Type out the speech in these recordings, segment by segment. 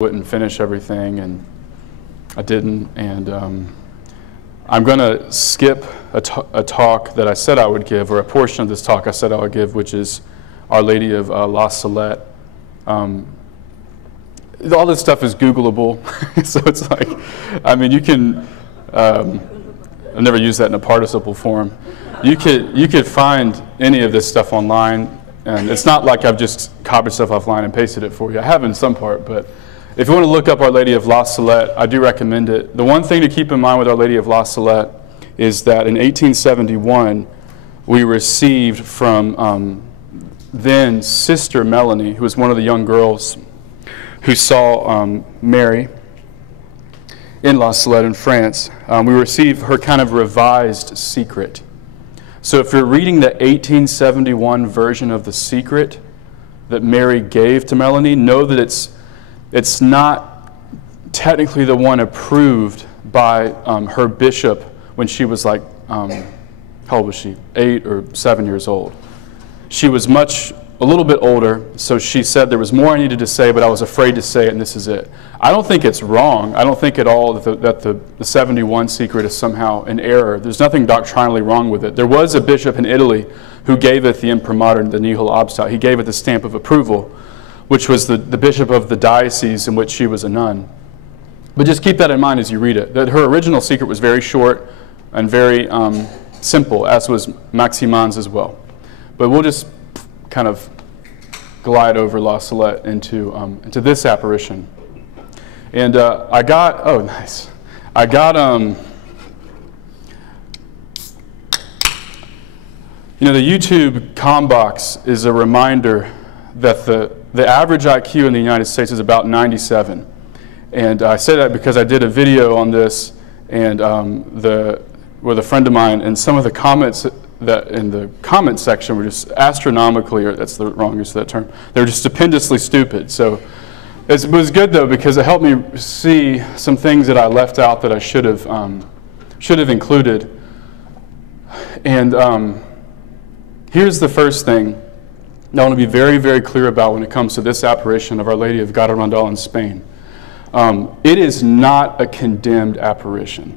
wouldn't finish everything, and I didn't. And I'm going to skip a talk that I said I would give, or a portion of this talk I said I would give, which is Our Lady of La Salette. All this stuff is Googleable, so it's like, I mean, you can, I've never used that in a participle form. You could find any of this stuff online, and it's not like I've just copied stuff offline and pasted it for you. I have in some part, but if you want to look up Our Lady of La Salette, I do recommend it. The one thing to keep in mind with Our Lady of La Salette is that in 1871, we received from then Sister Melanie, who was one of the young girls who saw Mary in La Salette in France. We received her kind of revised secret. So if you're reading the 1871 version of the secret that Mary gave to Melanie, know that it's not technically the one approved by her bishop when she was like, how old was she? 8 or 7 years old. She was a little bit older, so she said there was more I needed to say, but I was afraid to say it, and this is it. I don't think it's wrong. I don't think at all that the 71 secret is somehow an error. There's nothing doctrinally wrong with it. There was a bishop in Italy who gave it the imprimatur, the nihil obstat. He gave it the stamp of approval, which was the bishop of the diocese in which she was a nun. But just keep that in mind as you read it, that her original secret was very short and very simple, as was Maximin's as well. But we'll just kind of glide over La Salette into this apparition. And I got, oh nice, I got, you know, the YouTube ComBox is a reminder that the average IQ in the United States is about 97. And I say that because I did a video on this and with a friend of mine, and some of the comments that in the comment section were just astronomically, or that's the wrong use of that term, they were just stupendously stupid. So it was good though, because it helped me see some things that I left out that I should have included. And here's the first thing I want to be very, very clear about when it comes to this apparition of Our Lady of Garabandal in Spain. It is not a condemned apparition.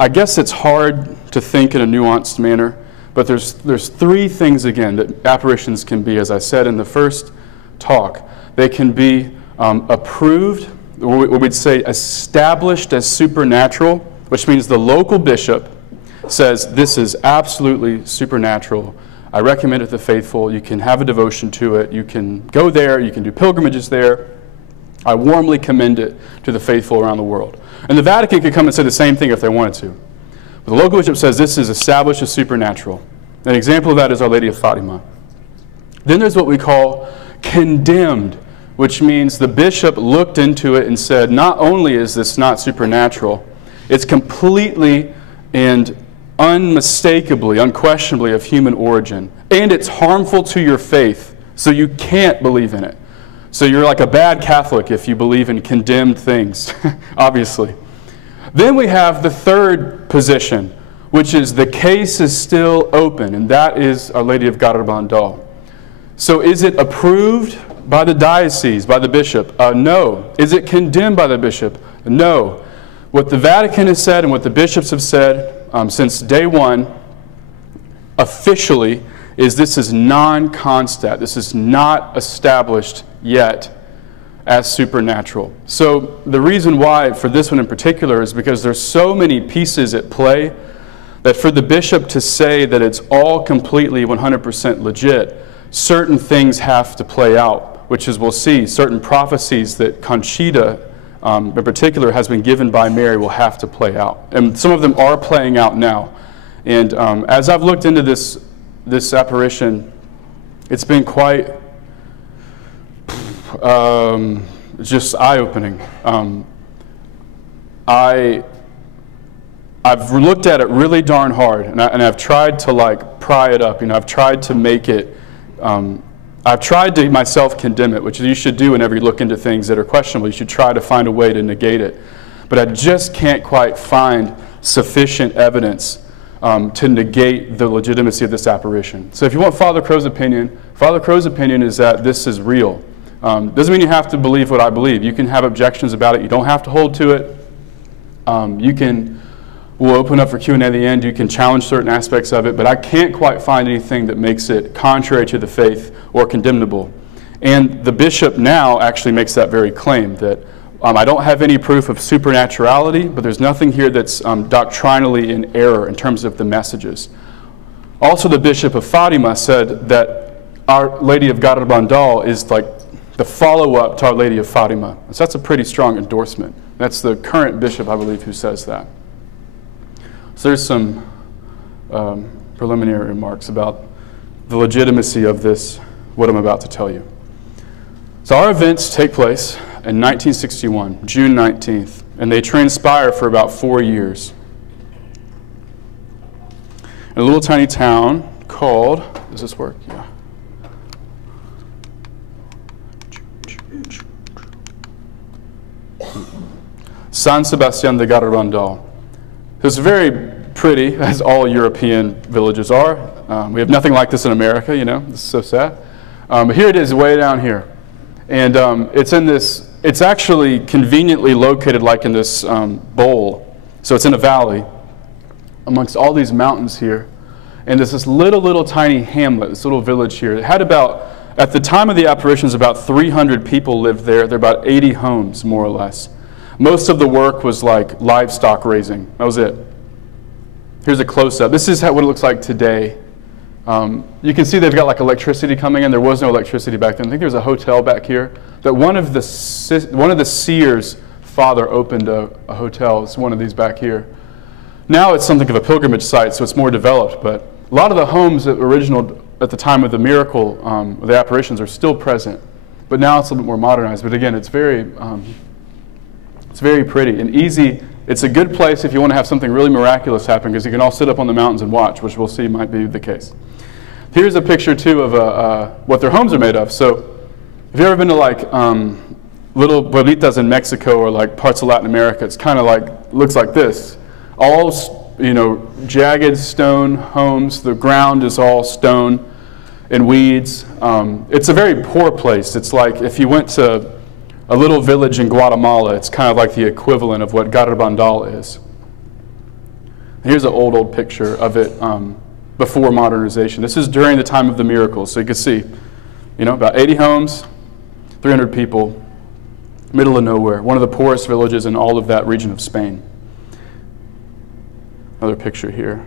I guess it's hard to think in a nuanced manner, but there's three things, again, that apparitions can be. As I said in the first talk, they can be approved, or we'd say established as supernatural, which means the local bishop says this is absolutely supernatural. I recommend it to the faithful. You can have a devotion to it. You can go there. You can do pilgrimages there. I warmly commend it to the faithful around the world. And the Vatican could come and say the same thing if they wanted to. But the local bishop says this is established as supernatural. An example of that is Our Lady of Fatima. Then there's what we call condemned, which means the bishop looked into it and said, not only is this not supernatural, it's completely and unmistakably, unquestionably of human origin, and it's harmful to your faith, so you can't believe in it. So you're like a bad Catholic if you believe in condemned things, obviously. Then we have the third position, which is the case is still open, and that is Our Lady of Garabandal. So is it approved by the diocese, by the bishop? No. Is it condemned by the bishop? No. What the Vatican has said and what the bishops have said since day one, officially, is this is non-constat. This is not established yet as supernatural. So the reason why for this one in particular is because there's so many pieces at play that for the bishop to say that it's all completely 100% legit, certain things have to play out, which is, we'll see, certain prophecies that Conchita in particular has been given by Mary will have to play out. And some of them are playing out now. And as I've looked into this apparition, it's been quite just eye-opening. I've looked at it really darn hard, and I've tried to like pry it up. You know, I've tried to make it, I've tried to myself condemn it, which you should do whenever you look into things that are questionable. You should try to find a way to negate it. But I just can't quite find sufficient evidence to negate the legitimacy of this apparition. So if you want Father Crow's opinion is that this is real. Doesn't mean you have to believe what I believe. You can have objections about it. You don't have to hold to it. We'll open up for Q&A at the end. You can challenge certain aspects of it, but I can't quite find anything that makes it contrary to the faith or condemnable. And the bishop now actually makes that very claim, that I don't have any proof of supernaturality, but there's nothing here that's doctrinally in error in terms of the messages. Also, the Bishop of Fatima said that Our Lady of Garabandal is like the follow-up to Our Lady of Fatima. So that's a pretty strong endorsement. That's the current bishop, I believe, who says that. So there's some preliminary remarks about the legitimacy of this, what I'm about to tell you. So our events take place in 1961, June 19th, and they transpire for about 4 years. In a little tiny town called, does this work? Yeah. San Sebastián de Garabandal. It's very pretty, as all European villages are. We have nothing like this in America, you know, it's so sad. But here it is, way down here. And it's actually conveniently located like in this bowl. So it's in a valley amongst all these mountains here. And there's this little tiny hamlet, this little village here. It had about, at the time of the apparitions, about 300 people lived there. There are about 80 homes, more or less. Most of the work was like livestock raising. That was it. Here's a close-up. This is what it looks like today. You can see they've got like electricity coming in. There was no electricity back then. I think there was a hotel back here. That one of the seers' father opened a hotel. It's one of these back here. Now it's something of a pilgrimage site, so it's more developed. But a lot of the homes that were original at the time of the miracle, the apparitions, are still present. But now it's a little bit more modernized. But again, it's very pretty and easy. It's a good place if you want to have something really miraculous happen, because you can all sit up on the mountains and watch, which we'll see might be the case. Here's a picture, too, of what their homes are made of. So if you've ever been to like little pueblitas in Mexico or like parts of Latin America, it's kind of like, looks like this. All, you know, jagged stone homes. The ground is all stone and weeds. It's a very poor place. It's like if you went to a little village in Guatemala, it's kind of like the equivalent of what Garabandal is. Here's an old picture of it before modernization. This is during the time of the miracles. So you can see, you know, about 80 homes, 300 people, middle of nowhere, one of the poorest villages in all of that region of Spain. Another picture here.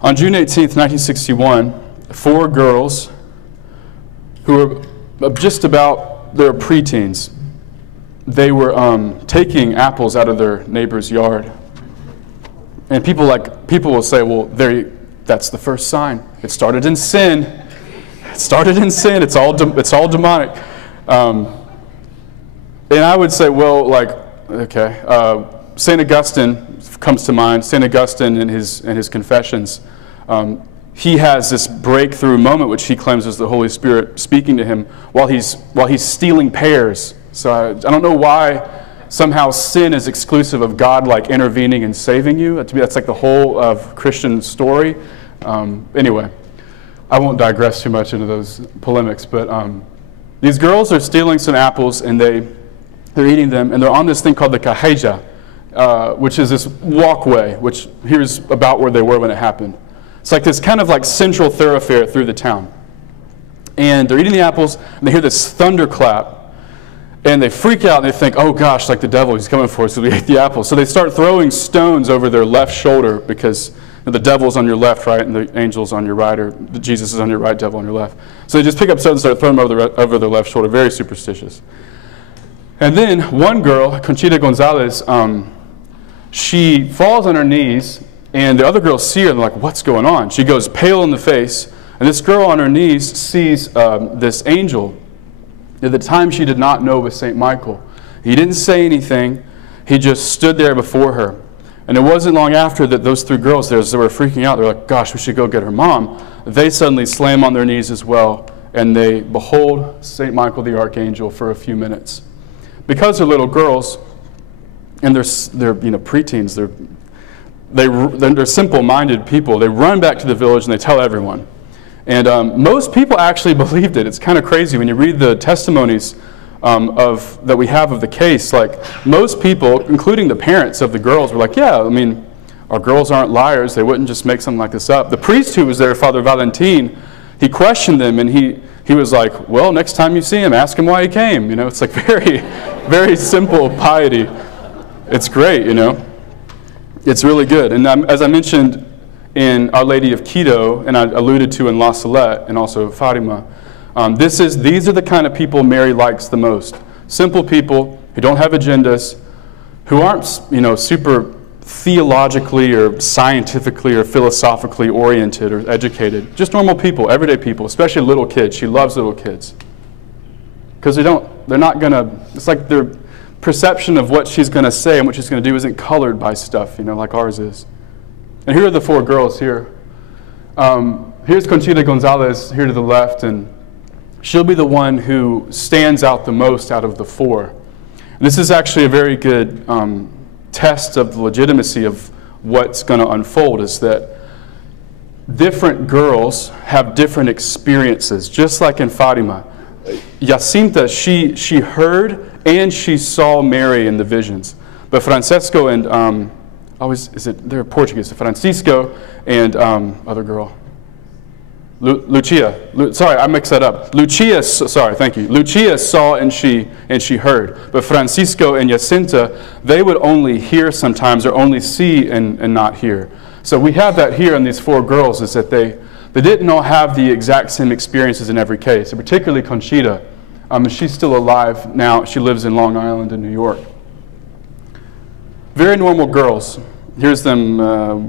On June 18th, 1961, 4 girls who were just about their preteens, they were taking apples out of their neighbor's yard. And people will say, well, that's the first sign. It started in sin. It started in sin. It's all demonic. And I would say, well, like, okay, St. Augustine comes to mind. St. Augustine in his Confessions, he has this breakthrough moment, which he claims is the Holy Spirit speaking to him while he's stealing pears. So I don't know why somehow sin is exclusive of God, like intervening and saving you. To me, that's like the whole of Christian story. Anyway, I won't digress too much into those polemics, but these girls are stealing some apples, and they're eating them, and they're on this thing called the Cajeja, which is this walkway, which here's about where they were when it happened. It's like this kind of like central thoroughfare through the town. And they're eating the apples, and they hear this thunderclap, and they freak out, and they think, oh gosh, like the devil, he's coming for us, so we ate the apples. So they start throwing stones over their left shoulder, because the devil's on your left, right, and the angel's on your right, or Jesus is on your right, devil on your left. So they just pick up stones and start throwing them over their left shoulder, very superstitious. And then one girl, Conchita Gonzalez, she falls on her knees, and the other girls see her, and they're like, what's going on? She goes pale in the face, and this girl on her knees sees this angel. At the time, she did not know was St. Michael. He didn't say anything. He just stood there before her. And it wasn't long after that those 3 girls there, as they were freaking out, they're like, gosh, we should go get her mom. They suddenly slam on their knees as well, and they behold St. Michael the Archangel for a few minutes. Because they're little girls, and they're preteens, they're simple-minded people. They run back to the village and they tell everyone. And most people actually believed it. It's kind of crazy when you read the testimonies that we have of the case. Like, most people, including the parents of the girls, were like, yeah, I mean, our girls aren't liars. They wouldn't just make something like this up. The priest who was there, Father Valentin, he questioned them, and he was like, well, next time you see him, ask him why he came. You know, it's like very, very simple piety. It's great, you know. It's really good. And as I mentioned in Our Lady of Quito, and I alluded to in La Salette and also Fatima, these are the kind of people Mary likes the most. Simple people who don't have agendas, who aren't, you know, super theologically or scientifically or philosophically oriented or educated. Just normal people, everyday people, especially little kids. She loves little kids. Because they're not going to, it's like their perception of what she's going to say and what she's going to do isn't colored by stuff, you know, like ours is. And here are the four girls here. Here's Conchita Gonzalez here to the left, and she'll be the one who stands out the most out of the four. And this is actually a very good test of the legitimacy of what's going to unfold, is that different girls have different experiences, just like in Fatima. Jacinta, she heard and she saw Mary in the visions. But Francesco and, they're Portuguese, Francisco and other girl. Lucia, sorry, I mixed that up. Lucia, sorry, thank you. Lucia saw and she heard. But Francisco and Jacinta, they would only hear sometimes, or only see and not hear. So we have that here in these four girls, is that they didn't all have the exact same experiences in every case, and particularly Conchita. She's still alive now. She lives in Long Island in New York. Very normal girls. Here's them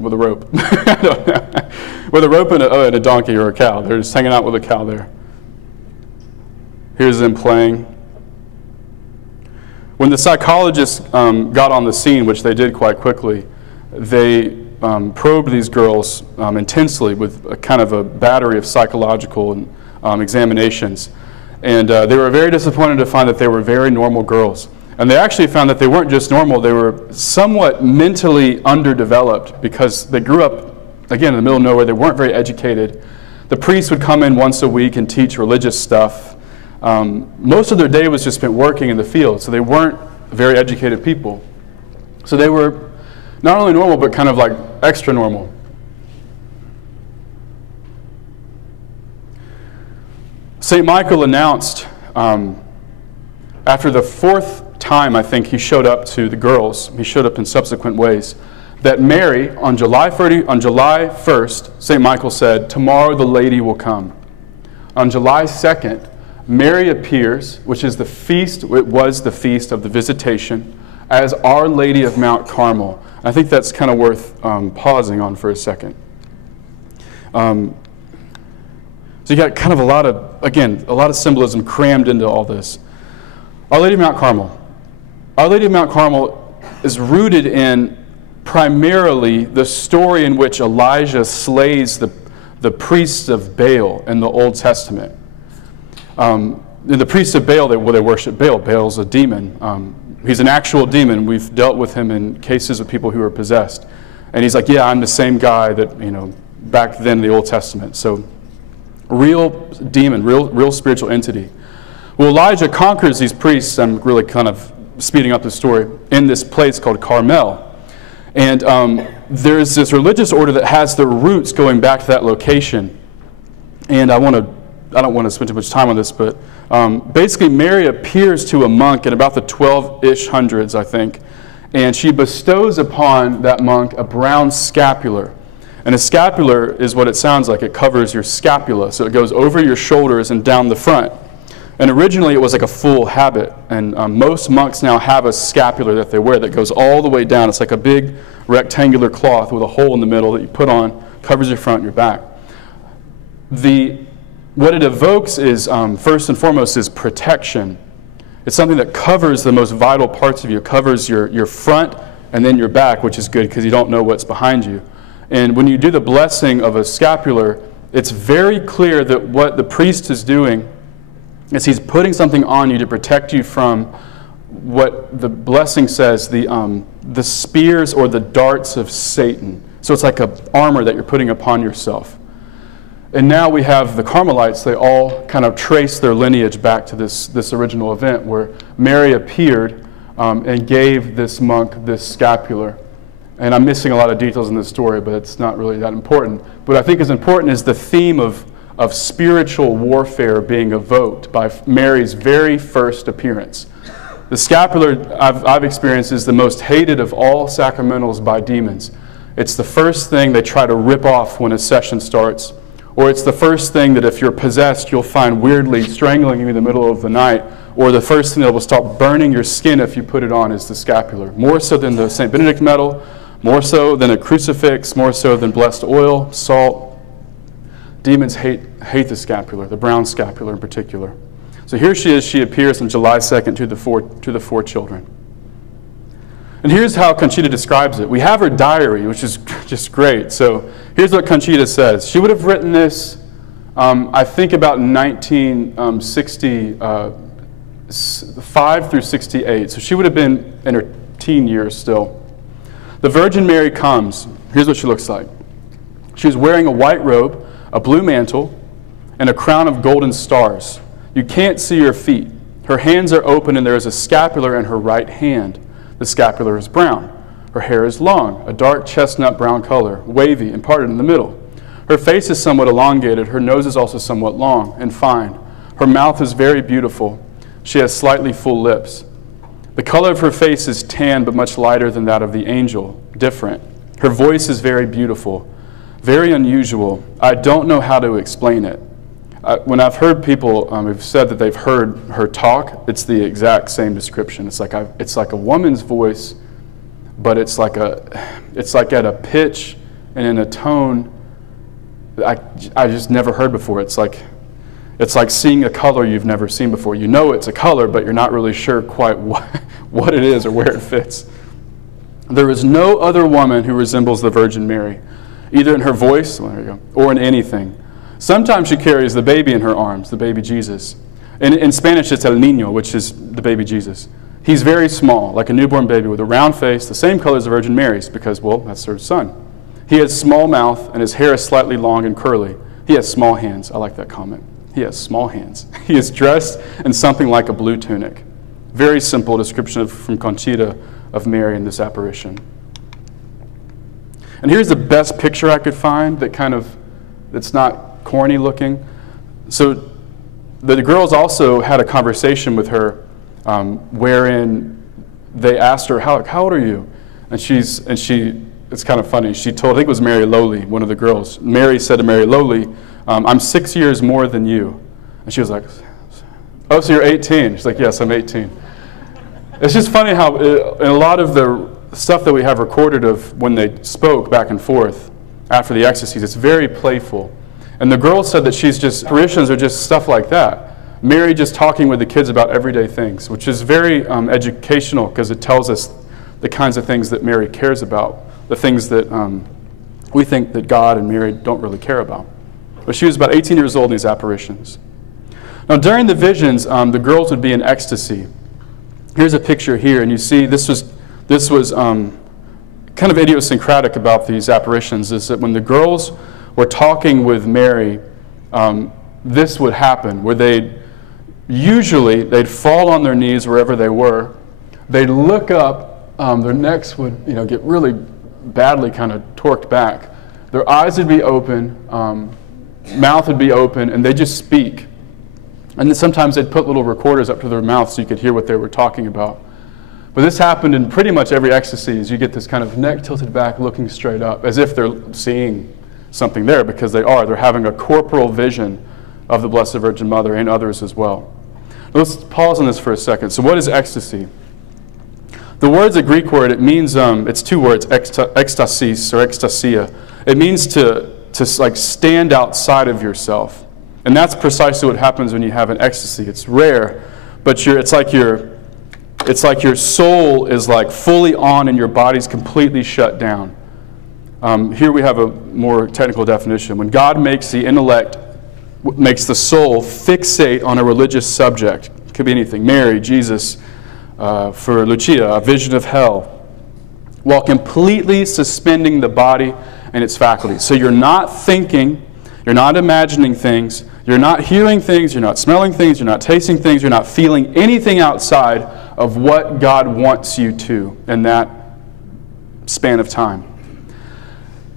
with a rope. I don't know. With a rope and a donkey or a cow. They're just hanging out with a cow there. Here's them playing. When the psychologists got on the scene, which they did quite quickly, they probed these girls intensely with a kind of a battery of psychological examinations. And they were very disappointed to find that they were very normal girls. And they actually found that they weren't just normal, they were somewhat mentally underdeveloped because they grew up, again, in the middle of nowhere. They weren't very educated. The priest would come in once a week and teach religious stuff. Most of their day was just spent working in the field, so they weren't very educated people. So they were not only normal, but kind of like extra normal. St. Michael announced, after the fourth time, I think, he showed up to the girls, he showed up in subsequent ways, that Mary, on July 1st, St. Michael said, tomorrow the lady will come. On July 2nd, Mary appears, which is the feast, it was the feast of the Visitation, as Our Lady of Mount Carmel. I think that's kind of worth pausing on for a second. So you got kind of a lot of symbolism crammed into all this. Our Lady of Mount Carmel. Our Lady of Mount Carmel is rooted in primarily the story in which Elijah slays the priests of Baal in the Old Testament. The priests of Baal, they worship Baal. Baal's a demon. He's an actual demon. We've dealt with him in cases of people who are possessed. And he's like, yeah, I'm the same guy that, you know, back then in the Old Testament. So real demon, real spiritual entity. Well, Elijah conquers these priests. I'm really kind of speeding up the story, in this place called Carmel. And there's this religious order that has their roots going back to that location. And I don't want to spend too much time on this, but basically Mary appears to a monk in about the 12-ish hundreds, I think, and she bestows upon that monk a brown scapular. And a scapular is what it sounds like. It covers your scapula, so it goes over your shoulders and down the front. And originally it was like a full habit, and most monks now have a scapular that they wear that goes all the way down. It's like a big rectangular cloth with a hole in the middle that you put on, covers your front and your back. What it evokes is, first and foremost, is protection. It's something that covers the most vital parts of you. It covers your front and then your back, which is good because you don't know what's behind you. And when you do the blessing of a scapular, it's very clear that what the priest is doing is he's putting something on you to protect you from what the blessing says, the spears or the darts of Satan. So it's like an armor that you're putting upon yourself. And now we have the Carmelites. They all kind of trace their lineage back to this original event where Mary appeared and gave this monk this scapular. And I'm missing a lot of details in this story, but it's not really that important. What I think is important is the theme of spiritual warfare being evoked by Mary's very first appearance. The scapular I've experienced is the most hated of all sacramentals by demons. It's the first thing they try to rip off when a session starts, or it's the first thing that if you're possessed, you'll find weirdly strangling you in the middle of the night, or the first thing that will stop burning your skin if you put it on is the scapular. More so than the St. Benedict medal, more so than a crucifix, more so than blessed oil, salt. Demons hate the scapular, the brown scapular in particular. So here she is. She appears on July 2nd to the four children. And here's how Conchita describes it. We have her diary, which is just great. So here's what Conchita says. She would have written this, I think, about 1965 through 68. So she would have been in her teen years still. The Virgin Mary comes. Here's what she looks like. She was wearing a white robe, a blue mantle, and a crown of golden stars. You can't see her feet. Her hands are open, and there is a scapular in her right hand. The scapular is brown. Her hair is long, a dark chestnut brown color, wavy and parted in the middle. Her face is somewhat elongated. Her nose is also somewhat long and fine. Her mouth is very beautiful. She has slightly full lips. The color of her face is tan, but much lighter than that of the angel, different. Her voice is very beautiful, very unusual. I don't know how to explain it. When I've heard people who've said that they've heard her talk, it's the exact same description. It's like a woman's voice, but it's like at a pitch and in a tone that I just never heard before. It's like seeing a color you've never seen before. You know it's a color, but you're not really sure quite what it is or where it fits. There is no other woman who resembles the Virgin Mary, either in her voice, well, there you go, or in anything. Sometimes she carries the baby in her arms, the baby Jesus. In Spanish, it's El Niño, which is the baby Jesus. He's very small, like a newborn baby with a round face, the same color as the Virgin Mary's, because, well, that's her son. He has small mouth, and his hair is slightly long and curly. He has small hands. I like that comment. He has small hands. He is dressed in something like a blue tunic. Very simple description from Conchita of Mary in this apparition. And here's the best picture I could find that's not corny looking. So the girls also had a conversation with her wherein they asked her, how old are you? And it's kind of funny. She told, I think it was Mary Lowly, one of the girls. Mary said to Mary Lowly, I'm 6 years more than you. And she was like, oh, so you're 18? She's like, yes, I'm 18. It's just funny how in a lot of the stuff that we have recorded of when they spoke back and forth after the ecstasies, it's very playful. And the girl said that apparitions are just stuff like that. Mary just talking with the kids about everyday things, which is very educational because it tells us the kinds of things that Mary cares about, the things that we think that God and Mary don't really care about. But she was about 18 years old in these apparitions. Now during the visions, the girls would be in ecstasy. Here's a picture here, and you see this was kind of idiosyncratic about these apparitions, is that when the girls were talking with Mary, this would happen, where they'd fall on their knees wherever they were. They'd look up, their necks would get really badly kind of torqued back. Their eyes would be open, mouth would be open, and they'd just speak. And then sometimes they'd put little recorders up to their mouth so you could hear what they were talking about. But this happened in pretty much every ecstasy. You get this kind of neck tilted back, looking straight up, as if they're seeing something there, because they're having a corporal vision of the Blessed Virgin Mother and others as well. Now let's pause on this for a second. So what is ecstasy? The word's a Greek word. It means, it's two words, ekstasis or ekstasia. It means to like stand outside of yourself. And that's precisely what happens when you have an ecstasy. It's rare, but it's like your soul is like fully on and your body's completely shut down. Here we have a more technical definition. When God makes the intellect, makes the soul fixate on a religious subject, it could be anything, Mary, Jesus, For Lucia, a vision of hell, while completely suspending the body and its faculties. So you're not thinking, you're not imagining things, you're not hearing things, you're not smelling things, you're not tasting things, you're not feeling anything outside of what God wants you to in that span of time.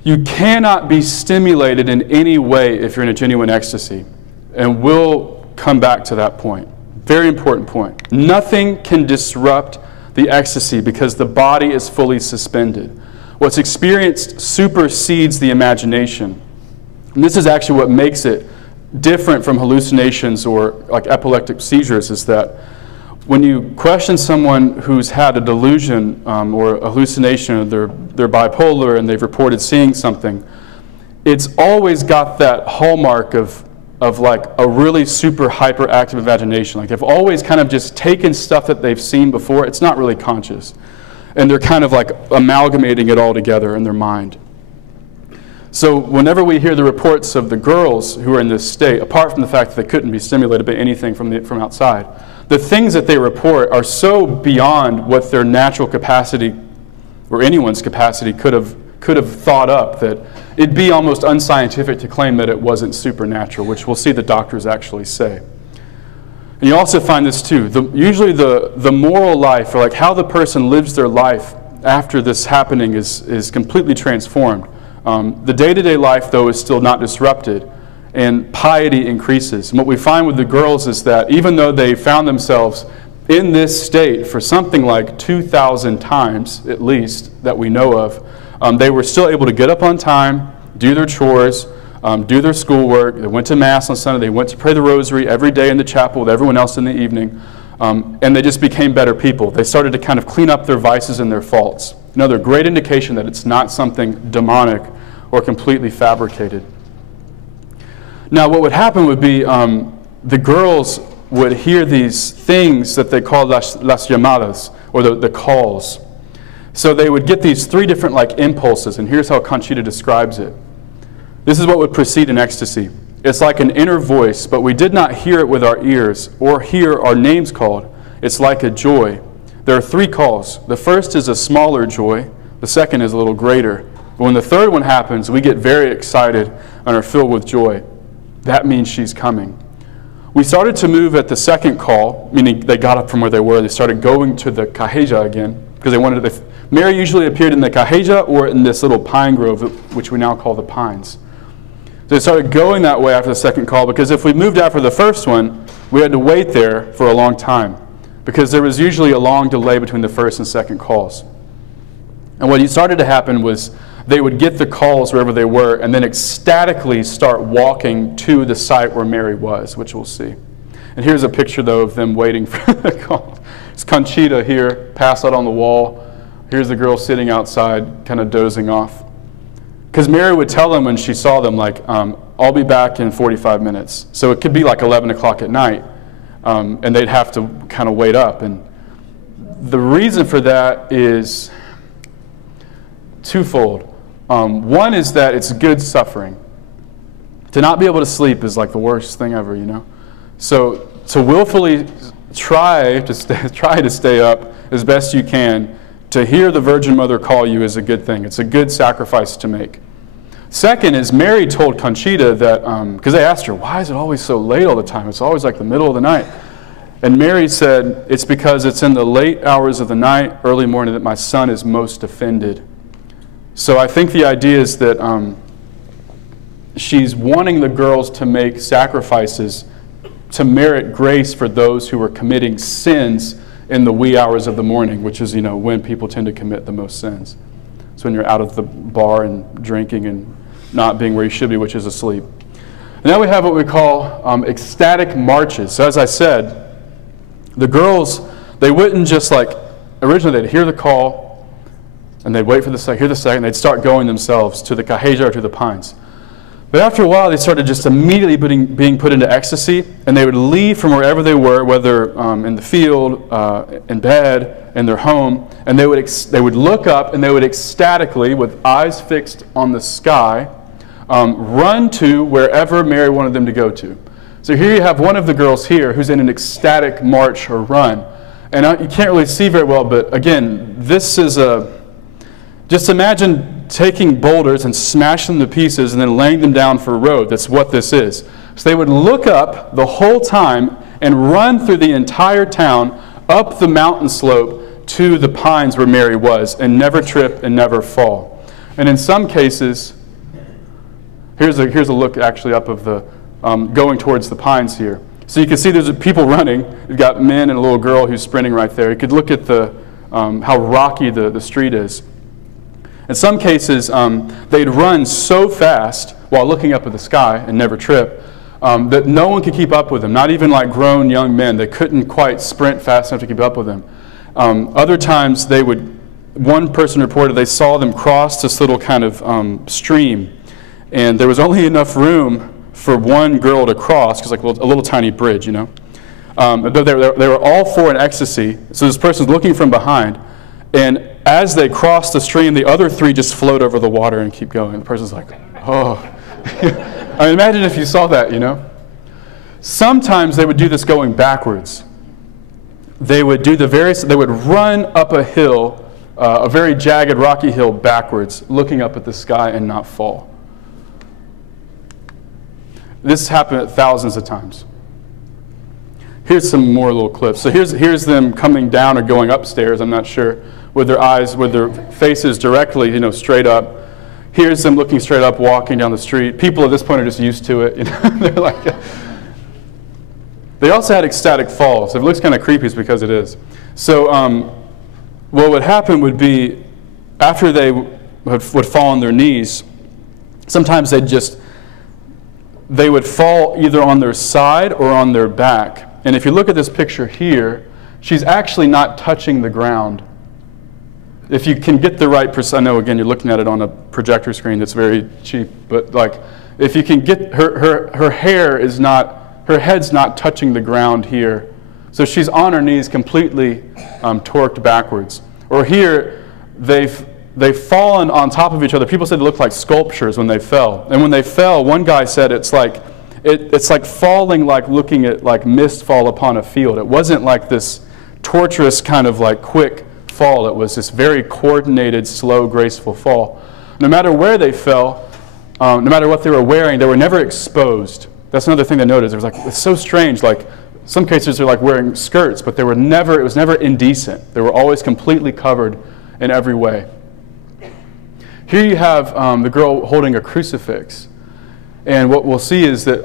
You cannot be stimulated in any way if you're in a genuine ecstasy. And we'll come back to that point. Very important point. Nothing can disrupt the ecstasy because the body is fully suspended. What's experienced supersedes the imagination. And this is actually what makes it different from hallucinations or like epileptic seizures, is that when you question someone who's had a delusion or a hallucination, or they're bipolar and they've reported seeing something, it's always got that hallmark of like a really super hyperactive imagination. Like they've always kind of just taken stuff that they've seen before. It's not really conscious. And they're kind of like amalgamating it all together in their mind. So whenever we hear the reports of the girls who are in this state, apart from the fact that they couldn't be stimulated by anything from outside, the things that they report are so beyond what their natural capacity or anyone's capacity could have thought up that it'd be almost unscientific to claim that it wasn't supernatural, which we'll see the doctors actually say. And you also find this too. Usually the moral life, or like how the person lives their life after this happening, is completely transformed. The day-to-day life, though, is still not disrupted, and piety increases. And what we find with the girls is that even though they found themselves in this state for something like 2,000 times, at least, that we know of, they were still able to get up on time, do their chores, do their schoolwork. They went to Mass on Sunday. They went to pray the rosary every day in the chapel with everyone else in the evening. And they just became better people. They started to kind of clean up their vices and their faults. Another great indication that it's not something demonic or completely fabricated. Now, what would happen would be the girls would hear these things that they call las llamadas, or the calls. So they would get these three different like impulses, and here's how Conchita describes it. This is what would precede an ecstasy. It's like an inner voice, but we did not hear it with our ears or hear our names called. It's like a joy. There are three calls. The first is a smaller joy. The second is a little greater. But when the third one happens, we get very excited and are filled with joy. That means she's coming. We started to move at the second call, meaning they got up from where they were. They started going to the Cajeja again because they wanted to. Mary usually appeared in the Cajeja or in this little pine grove, which we now call the Pines. So they started going that way after the second call, because if we moved after the first one, we had to wait there for a long time because there was usually a long delay between the first and second calls. And what started to happen was they would get the calls wherever they were and then ecstatically start walking to the site where Mary was, which we'll see. And here's a picture, though, of them waiting for the call. It's Conchita here, passed out on the wall. Here's the girl sitting outside, kind of dozing off. Because Mary would tell them when she saw them, like, I'll be back in 45 minutes. So it could be like 11 o'clock at night, and they'd have to kind of wait up. And the reason for that is twofold. One is that it's good suffering. To not be able to sleep is like the worst thing ever, you know? So to willfully try to stay up as best you can, to hear the Virgin Mother call you is a good thing. It's a good sacrifice to make. Second is Mary told Conchita that, because they asked her, why is it always so late all the time? It's always like the middle of the night. And Mary said, it's because it's in the late hours of the night, early morning, that my son is most offended. So I think the idea is that she's wanting the girls to make sacrifices to merit grace for those who are committing sins in the wee hours of the morning, which is, when people tend to commit the most sins. So when you're out of the bar and drinking and not being where you should be, which is asleep. And now we have what we call ecstatic marches. So as I said, the girls, they wouldn't just originally they'd hear the call, and they'd wait for hear the second, they'd start going themselves to the Cajeja or to the Pines. But after a while, they started just immediately being put into ecstasy, and they would leave from wherever they were, whether in the field, in bed, in their home, and they would look up and they would ecstatically, with eyes fixed on the sky, run to wherever Mary wanted them to go to. So here you have one of the girls here who's in an ecstatic march or run, And you can't really see very well, but again, this is just imagine taking boulders and smashing them to pieces and then laying them down for a road. That's what this is. So they would look up the whole time and run through the entire town, up the mountain slope to the pines where Mary was, and never trip and never fall. And in some cases, here's a look actually up of the, going towards the pines here. So you can see there's people running. You've got men and a little girl who's sprinting right there. You could look at the, how rocky the street is. In some cases, they'd run so fast while looking up at the sky and never trip that no one could keep up with them, not even like grown young men. They couldn't quite sprint fast enough to keep up with them. Other times, one person reported they saw them cross this little kind of stream, and there was only enough room for one girl to cross, because like a little tiny bridge, you know. They were all four in ecstasy, so this person's looking from behind, and as they cross the stream, the other three just float over the water and keep going. The person's like, oh. I mean, imagine if you saw that, you know. Sometimes they would do this going backwards. They would run up a hill, a very jagged, rocky hill backwards, looking up at the sky and not fall. This happened thousands of times. Here's some more little clips. So here's them coming down or going upstairs, I'm not sure, with their faces directly, you know, straight up. Here's them looking straight up, walking down the street. People at this point are just used to it. You know? They're like, they also had ecstatic falls. If it looks kind of creepy, it's because it is. So what would happen would be, after they would fall on their knees, sometimes they would fall either on their side or on their back. And if you look at this picture here, she's actually not touching the ground. If you can get the right percent, I know again you're looking at it on a projector screen that's very cheap, but like if you can get her hair is not, her head's not touching the ground here. So she's on her knees completely torqued backwards. Or here, they've fallen on top of each other. People said they looked like sculptures when they fell. And when they fell, one guy said it's like falling like looking at like mist fall upon a field. It wasn't like this torturous kind of like quick fall. It was this very coordinated, slow, graceful fall. No matter where they fell, no matter what they were wearing, they were never exposed. That's another thing they noticed. It was like, it's so strange. Like some cases they're like wearing skirts, but it was never indecent. They were always completely covered in every way. Here you have the girl holding a crucifix. And what we'll see is that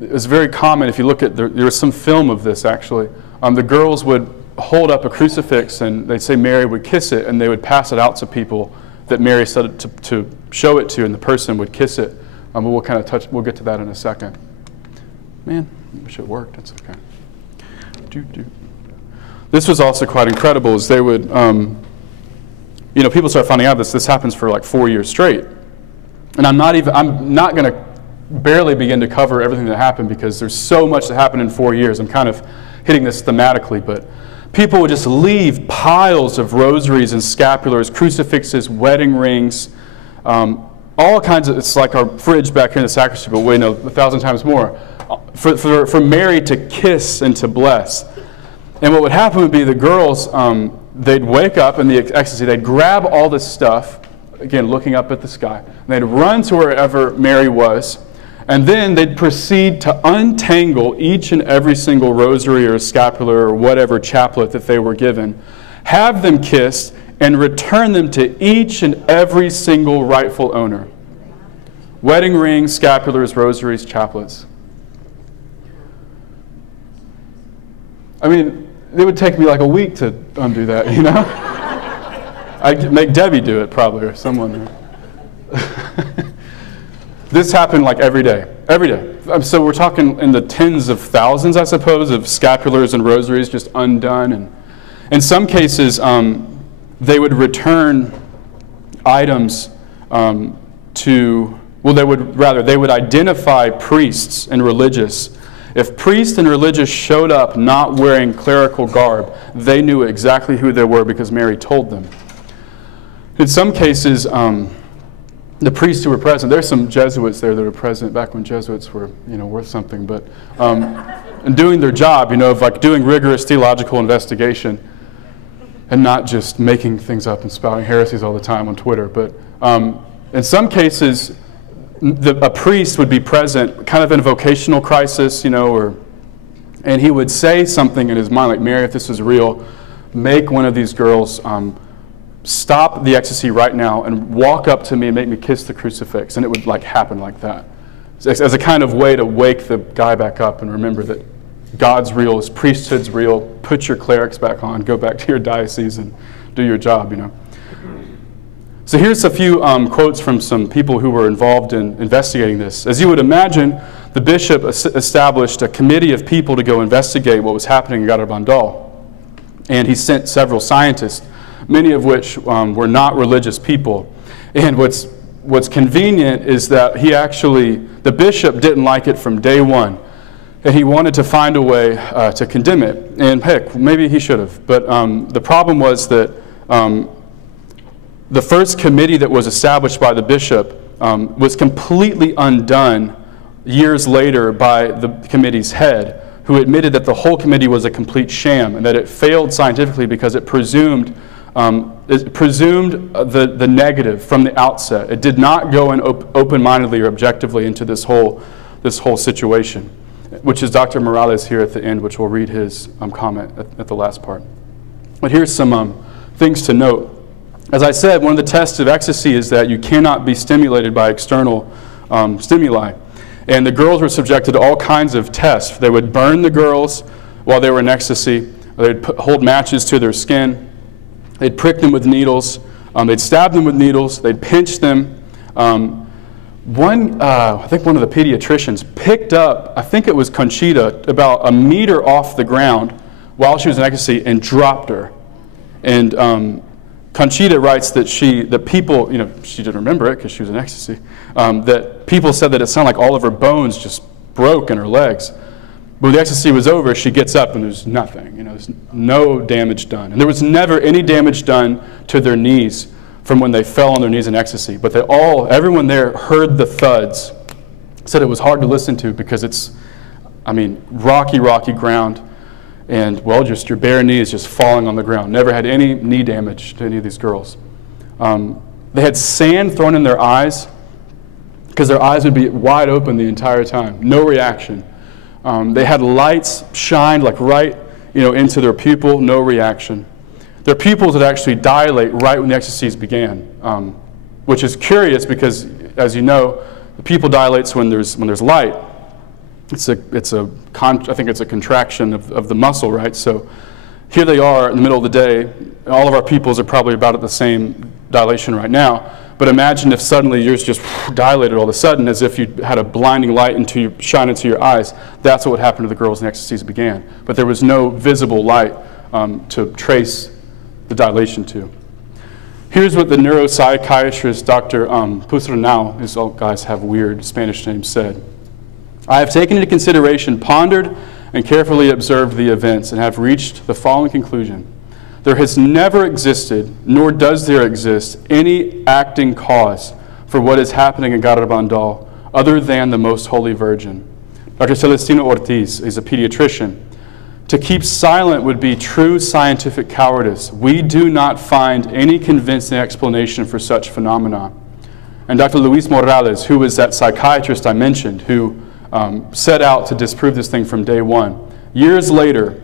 it's very common, if you look at, there was some film of this actually, the girls would hold up a crucifix and they'd say Mary would kiss it, and they would pass it out to people that Mary said to show it to, and the person would kiss it. But we'll kind of we'll get to that in a second. Man, I wish it worked, that's okay. This was also quite incredible, as they would, you know, people start finding out this happens for like 4 years straight. And I'm not going to barely begin to cover everything that happened because there's so much that happened in 4 years. I'm kind of hitting this thematically, but people would just leave piles of rosaries and scapulars, crucifixes, wedding rings, all kinds of, it's like our fridge back here in the sacristy, but wait, no, 1,000 times more, for Mary to kiss and to bless. And what would happen would be the girls, they'd wake up in the ecstasy, they'd grab all this stuff, again, looking up at the sky, and they'd run to wherever Mary was, and then they'd proceed to untangle each and every single rosary or scapular or whatever chaplet that they were given, have them kissed, and return them to each and every single rightful owner. Wedding rings, scapulars, rosaries, chaplets. I mean, it would take me like a week to undo that, you know? I'd make Debbie do it probably, or someone. This happened like every day, every day. So we're talking in the tens of thousands, I suppose, of scapulars and rosaries just undone. And in some cases, they would return items they would identify priests and religious. If priests and religious showed up not wearing clerical garb, they knew exactly who they were because Mary told them. In some cases, the priests who were present, there's some Jesuits there that were present back when Jesuits were, worth something, but and doing their job, of like doing rigorous theological investigation and not just making things up and spouting heresies all the time on Twitter. But in some cases, a priest would be present kind of in a vocational crisis, and he would say something in his mind like, Mary, if this is real, make one of these girls stop the ecstasy right now and walk up to me and make me kiss the crucifix. And it would like happen like that. As a kind of way to wake the guy back up and remember that God's real, his priesthood's real, put your clerics back on, go back to your diocese and do your job, So here's a few quotes from some people who were involved in investigating this. As you would imagine, the bishop established a committee of people to go investigate what was happening in Garabandal. And he sent several scientists, many of which were not religious people. And what's convenient is that the bishop didn't like it from day one. And he wanted to find a way to condemn it. And heck, maybe he should have. But the problem was that the first committee that was established by the bishop was completely undone years later by the committee's head, who admitted that the whole committee was a complete sham and that it failed scientifically because it presumed the negative from the outset. It did not go in open-mindedly or objectively into this whole situation, which is Dr. Morales here at the end, which we'll read his comment at the last part. But here's some things to note. As I said, one of the tests of ecstasy is that you cannot be stimulated by external stimuli. And the girls were subjected to all kinds of tests. They would burn the girls while they were in ecstasy. They'd hold matches to their skin. They'd prick them with needles. They'd stab them with needles. They'd pinch them. I think one of the pediatricians picked up, I think it was Conchita, about a meter off the ground while she was in ecstasy and dropped her. And Conchita writes that people, she didn't remember it because she was in ecstasy, that people said that it sounded like all of her bones just broke in her legs. But when the ecstasy was over, she gets up and there's nothing, there's no damage done. And there was never any damage done to their knees from when they fell on their knees in ecstasy. But everyone there heard the thuds, said it was hard to listen to because it's, rocky, rocky ground. And, just your bare knees just falling on the ground. Never had any knee damage to any of these girls. They had sand thrown in their eyes because their eyes would be wide open the entire time. No reaction. They had lights shined right into their pupil. No reaction. Their pupils would actually dilate right when the ecstasies began, which is curious because, as you know, the pupil dilates when there's light. I think it's a contraction of the muscle, right? So here they are in the middle of the day. All of our pupils are probably about at the same dilation right now. But imagine if suddenly yours just dilated all of a sudden as if you had a blinding light shine into your eyes. That's what would happen to the girls in ecstasies began. But there was no visible light to trace the dilation to. Here's what the neuropsychiatrist, Dr. Pusernau, these all guys have weird Spanish names, said. I have taken into consideration, pondered, and carefully observed the events and have reached the following conclusion. There has never existed, nor does there exist, any acting cause for what is happening in Garabandal other than the Most Holy Virgin. Dr. Celestino Ortiz is a pediatrician. To keep silent would be true scientific cowardice. We do not find any convincing explanation for such phenomena. And Dr. Luis Morales, who was that psychiatrist I mentioned, who set out to disprove this thing from day one. Years later,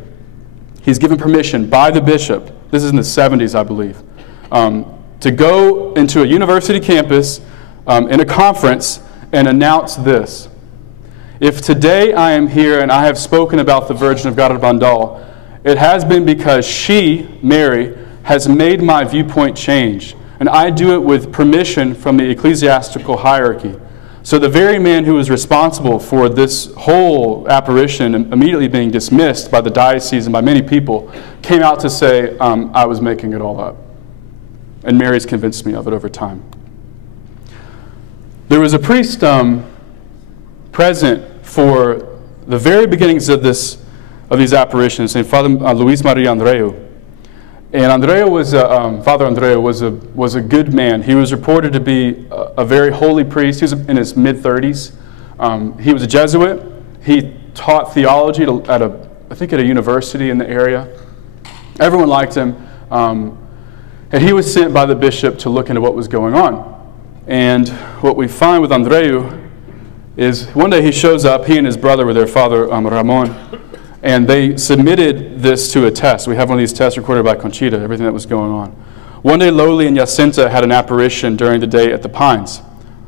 he's given permission by the bishop, this is in the 70s, I believe, to go into a university campus in a conference and announce this. If today I am here and I have spoken about the Virgin of Garabandal, it has been because she, Mary, has made my viewpoint change, and I do it with permission from the ecclesiastical hierarchy. So the very man who was responsible for this whole apparition immediately being dismissed by the diocese and by many people came out to say, I was making it all up. And Mary's convinced me of it over time. There was a priest present for the very beginnings of these apparitions, named Father Luis Maria Andreu. And Andreu was Father Andreu was a good man. He was reported to be a very holy priest. He was in his mid-30s. He was a Jesuit. He taught theology at a university in the area. Everyone liked him. And he was sent by the bishop to look into what was going on. And what we find with Andreu is one day he shows up, he and his brother were there, Father Ramon, and they submitted this to a test. We have one of these tests recorded by Conchita, everything that was going on. One day, Loli and Jacinta had an apparition during the day at the Pines.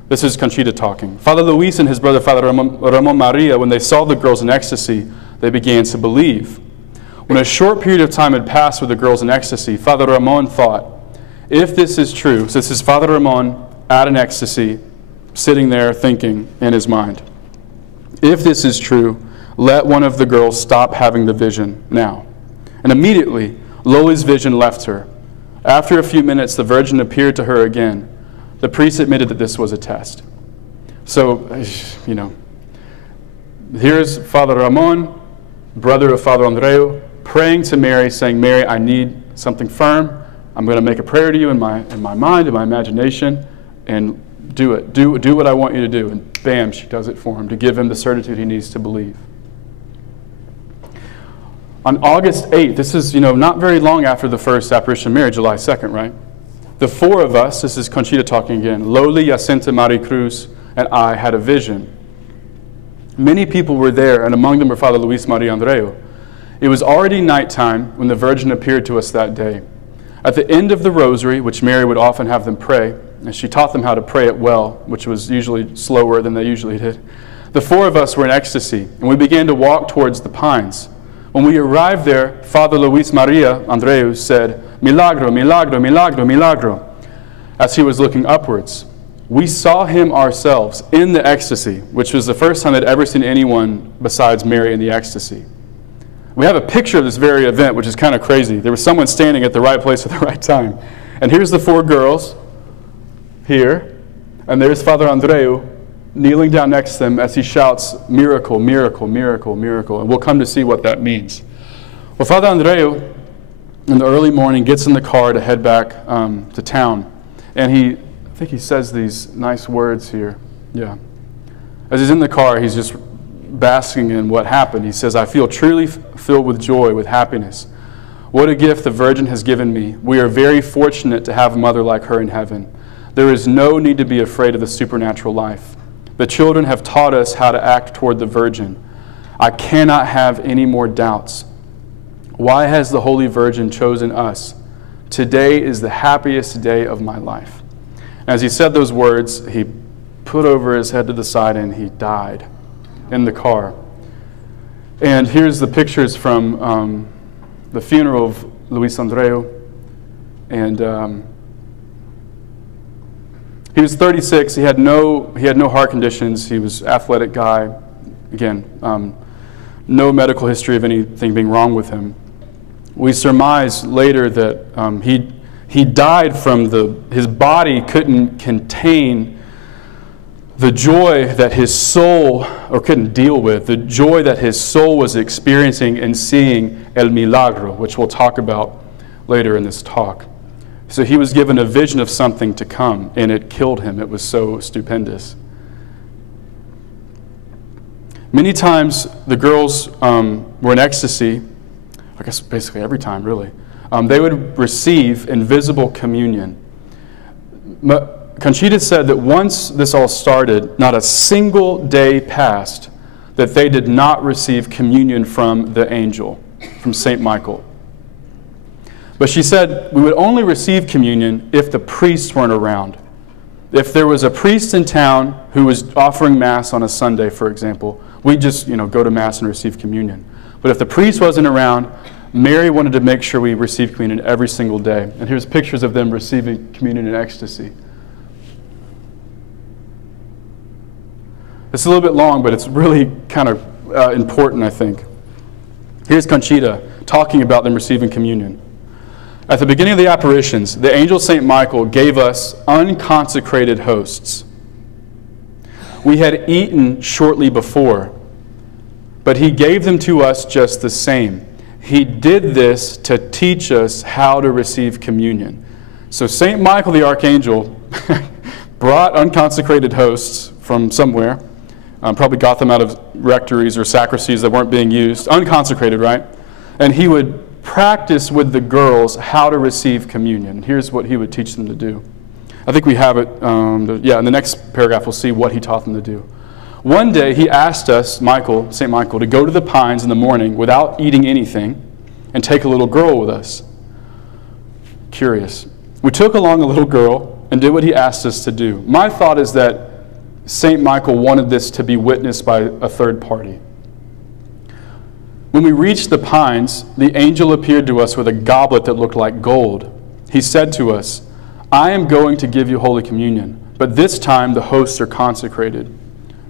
This is Conchita talking. Father Luis and his brother, Father Ramon Maria, when they saw the girls in ecstasy, they began to believe. When a short period of time had passed with the girls in ecstasy, Father Ramon thought, if this is true, so this is Father Ramon at an ecstasy, sitting there thinking in his mind, if this is true, let one of the girls stop having the vision now. And immediately, Loli's vision left her. After a few minutes, the Virgin appeared to her again. The priest admitted that this was a test. So, you know, here's Father Ramon, brother of Father Andreu, praying to Mary, saying, Mary, I need something firm. I'm going to make a prayer to you in my mind, in my imagination, and do it. Do what I want you to do. And bam, she does it for him to give him the certitude he needs to believe. On August 8th, this is, not very long after the first apparition of Mary, July 2nd, right? The four of us, this is Conchita talking again, Loli, Jacinta, Maricruz, and I had a vision. Many people were there, and among them were Father Luis Maria Andreu. It was already nighttime when the Virgin appeared to us that day. At the end of the rosary, which Mary would often have them pray, and she taught them how to pray it well, which was usually slower than they usually did, the four of us were in ecstasy, and we began to walk towards the Pines. When we arrived there, Father Luis Maria Andreu said, Milagro, milagro, milagro, milagro, as he was looking upwards. We saw him ourselves in the ecstasy, which was the first time I'd ever seen anyone besides Mary in the ecstasy. We have a picture of this very event, which is kind of crazy. There was someone standing at the right place at the right time. And here's the four girls here, and there's Father Andreu kneeling down next to them as he shouts, miracle, miracle, miracle, miracle. And we'll come to see what that means. Well, Father Andreu, in the early morning, gets in the car to head back to town. And I think he says these nice words here. Yeah. As he's in the car, he's just basking in what happened. He says, I feel truly filled with joy, with happiness. What a gift the Virgin has given me. We are very fortunate to have a mother like her in heaven. There is no need to be afraid of the supernatural life. The children have taught us how to act toward the Virgin. I cannot have any more doubts. Why has the Holy Virgin chosen us? Today is the happiest day of my life. As he said those words, he put over his head to the side and he died in the car. And here's the pictures from the funeral of Luis Andreu. And he was 36. He had no heart conditions. He was an athletic guy. Again, no medical history of anything being wrong with him. We surmise later that he died from his body couldn't contain the joy that his soul, or couldn't deal with, the joy that his soul was experiencing and seeing El Milagro, which we'll talk about later in this talk. So he was given a vision of something to come, and it killed him. It was so stupendous. Many times the girls were in ecstasy, I guess basically every time really. They would receive invisible communion. Conchita said that once this all started, not a single day passed that they did not receive communion from the angel, from St. Michael. But she said we would only receive communion if the priests weren't around. If there was a priest in town who was offering Mass on a Sunday, for example, we'd just go to Mass and receive communion. But if the priest wasn't around, Mary wanted to make sure we received communion every single day. And here's pictures of them receiving communion in ecstasy. It's a little bit long, but it's really kind of important, I think. Here's Conchita talking about them receiving communion. At the beginning of the apparitions, the angel St. Michael gave us unconsecrated hosts. We had eaten shortly before, but he gave them to us just the same. He did this to teach us how to receive communion. So St. Michael the Archangel brought unconsecrated hosts from somewhere, probably got them out of rectories or sacristies that weren't being used, unconsecrated, right? And he would practice with the girls how to receive communion. Here's what he would teach them to do. I think we have it, in the next paragraph we'll see what he taught them to do. One day he asked us, St. Michael, to go to the Pines in the morning without eating anything and take a little girl with us. Curious. We took along a little girl and did what he asked us to do. My thought is that St. Michael wanted this to be witnessed by a third party. When we reached the Pines, the angel appeared to us with a goblet that looked like gold. He said to us, "I am going to give you Holy Communion, but this time the hosts are consecrated.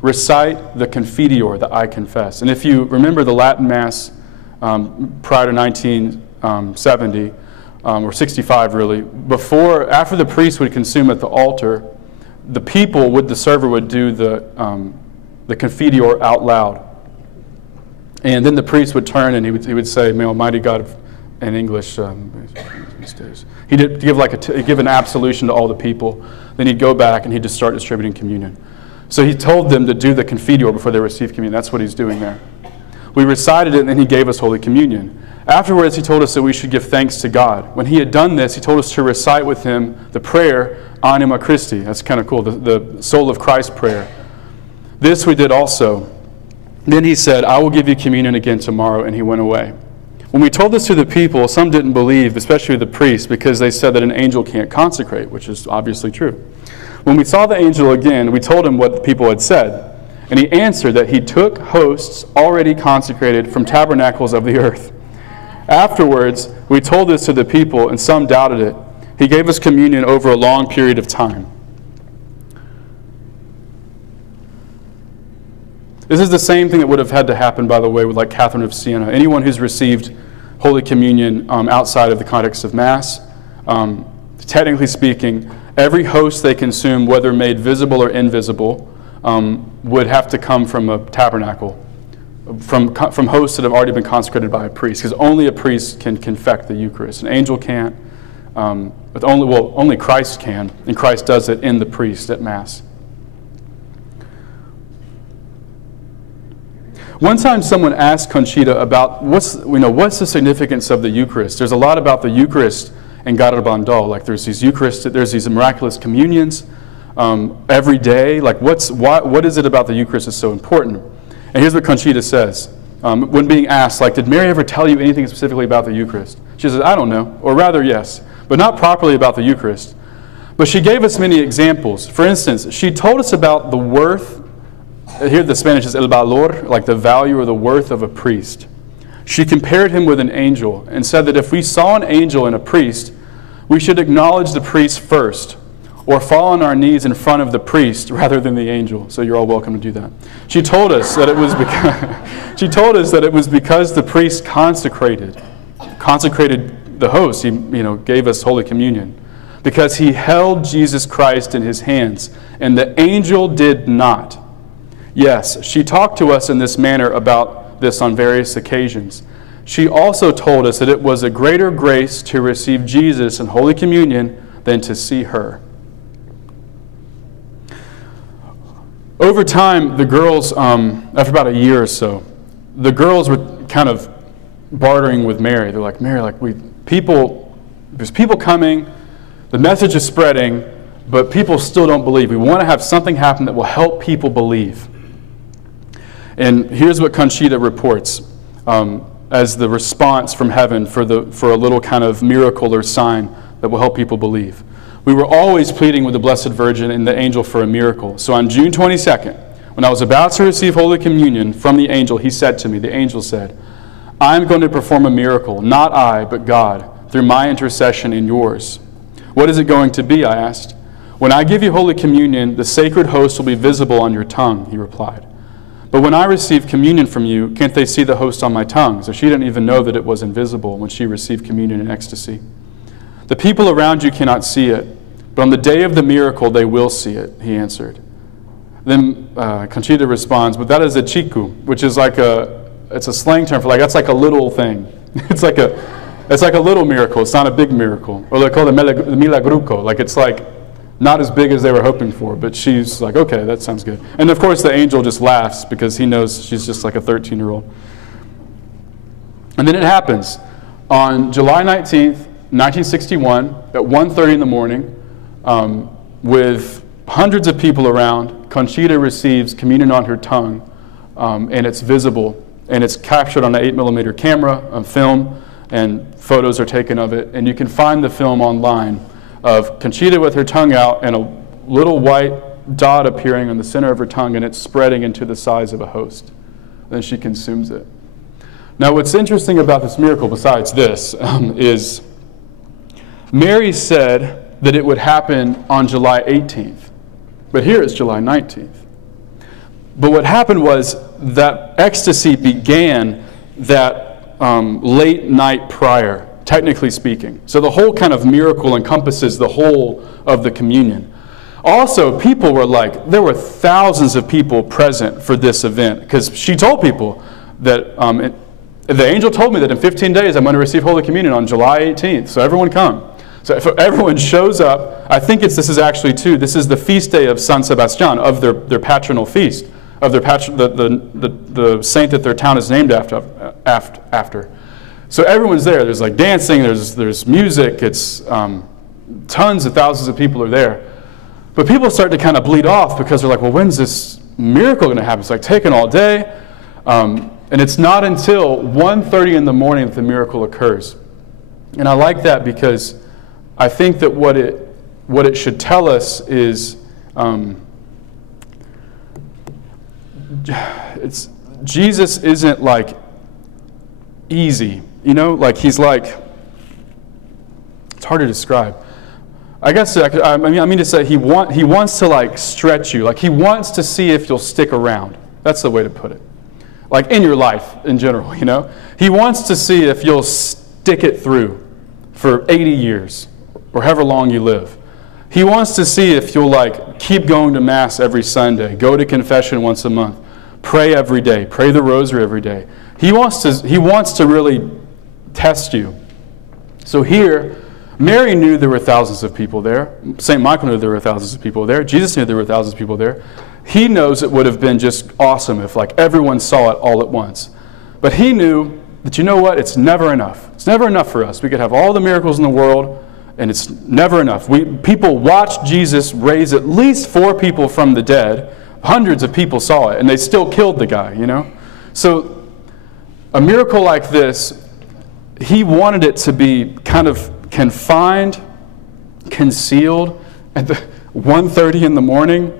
Recite the Confiteor that I confess." And if you remember the Latin Mass prior to 1970, or 65 really, after the priest would consume at the altar, the people with the server would do the Confiteor out loud. And then the priest would turn and he would say, "May Almighty God," in English, he'd give an absolution to all the people. Then he'd go back and he'd just start distributing communion. So he told them to do the Confiteor before they received communion. That's what he's doing there. We recited it and then he gave us Holy Communion. Afterwards, he told us that we should give thanks to God. When he had done this, he told us to recite with him the prayer, Anima Christi. That's kind of cool, the Soul of Christ prayer. This we did also. Then he said, "I will give you communion again tomorrow," and he went away. When we told this to the people, some didn't believe, especially the priests, because they said that an angel can't consecrate, which is obviously true. When we saw the angel again, we told him what the people had said, and he answered that he took hosts already consecrated from tabernacles of the earth. Afterwards, we told this to the people, and some doubted it. He gave us communion over a long period of time. This is the same thing that would have had to happen, by the way, with like Catherine of Siena. Anyone who's received Holy Communion outside of the context of Mass, technically speaking, every host they consume, whether made visible or invisible, would have to come from a tabernacle, from hosts that have already been consecrated by a priest, because only a priest can confect the Eucharist. An angel can't, but only Christ can, and Christ does it in the priest at Mass. One time someone asked Conchita about what's the significance of the Eucharist. There's a lot about the Eucharist in Garabandal. Like there's these miraculous communions every day. Like what is it about the Eucharist that's so important? And here's what Conchita says. When being asked, like, did Mary ever tell you anything specifically about the Eucharist? She says, I don't know, or rather yes, but not properly about the Eucharist. But she gave us many examples. For instance, she told us about the worth. Here the Spanish is el valor, like the value or the worth of a priest. She compared him with an angel and said that if we saw an angel in a priest, we should acknowledge the priest first or fall on our knees in front of the priest rather than the angel. So you're all welcome to do that. She told us that it was because the priest consecrated the host. He gave us Holy Communion because he held Jesus Christ in his hands and the angel did not. Yes, she talked to us in this manner about this on various occasions. She also told us that it was a greater grace to receive Jesus in Holy Communion than to see her. Over time, the girls, after about a year or so, the girls were kind of bartering with Mary. They're like, Mary, there's people coming, the message is spreading, but people still don't believe. We want to have something happen that will help people believe. And here's what Conchita reports as the response from heaven for a little kind of miracle or sign that will help people believe. We were always pleading with the Blessed Virgin and the angel for a miracle. So on June 22nd, when I was about to receive Holy Communion from the angel, he said to me, the angel said, I'm going to perform a miracle, not I, but God, through my intercession and yours. What is it going to be, I asked. When I give you Holy Communion, the sacred host will be visible on your tongue, he replied. But when I receive communion from you, can't they see the host on my tongue? So she didn't even know that it was invisible when she received communion in ecstasy. The people around you cannot see it, but on the day of the miracle they will see it, he answered. Then Conchita responds, but that is a chiku, which is like it's a slang term for like, that's like a little thing. It's like a little miracle. It's not a big miracle. Or they call it milagruco. Like it's like not as big as they were hoping for, but she's like, okay, that sounds good. And of course the angel just laughs because he knows she's just like a 13-year-old. And then it happens. On July 19th, 1961, at 1:30 in the morning, with hundreds of people around, Conchita receives communion on her tongue, and it's visible, and it's captured on an 8mm camera, on film, and photos are taken of it, and you can find the film online of Conchita with her tongue out and a little white dot appearing in the center of her tongue, and it's spreading into the size of a host. Then she consumes it. Now, what's interesting about this miracle, besides this, is Mary said that it would happen on July 18th, but here it's July 19th. But what happened was that ecstasy began that late night prior, technically speaking. So the whole kind of miracle encompasses the whole of the communion. Also, people were like, there were thousands of people present for this event, because she told people that the angel told me that in 15 days I'm going to receive Holy Communion on July 18th, so everyone come. So if everyone shows up, I think this is actually too, this is the feast day of San Sebastian, of their patronal feast, of their the saint that their town is named after. So everyone's there. There's like dancing, there's music, it's tons of thousands of people are there. But people start to kind of bleed off because they're like, well, when's this miracle going to happen? It's like taking all day. And it's not until 1:30 in the morning that the miracle occurs. And I like that because I think that what it should tell us is Jesus isn't like easy, you know, like he's like, it's hard to describe. I guess I mean to say he wants to like stretch you, like he wants to see if you'll stick around. That's the way to put it. Like in your life in general, you know? He wants to see if you'll stick it through for 80 years or however long you live. He wants to see if you'll like keep going to Mass every Sunday, go to confession once a month, pray every day, pray the rosary every day. He wants to really test you. So here, Mary knew there were thousands of people there. St. Michael knew there were thousands of people there. Jesus knew there were thousands of people there. He knows it would have been just awesome if like everyone saw it all at once. But he knew that, you know what, it's never enough. It's never enough for us. We could have all the miracles in the world, and it's never enough. People watched Jesus raise at least 4 people from the dead. Hundreds of people saw it, and they still killed the guy, you know? So a miracle like this, he wanted it to be kind of confined, concealed at the 1:30 in the morning,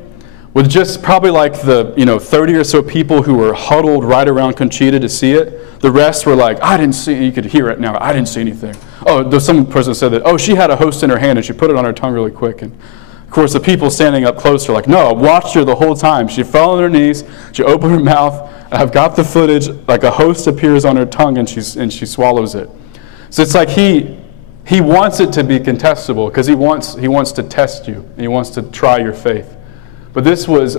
with just probably like the 30 or so people who were huddled right around Conchita to see it. The rest were like, I didn't see, you could hear it now, I didn't see anything. Oh, there's some person said that, oh, she had a host in her hand and she put it on her tongue really quick. And of course the people standing up close are like, no, I watched her the whole time. She fell on her knees, she opened her mouth, I've got the footage, like a host appears on her tongue and she swallows it. So it's like he wants it to be contestable because he wants to test you, and he wants to try your faith. But this was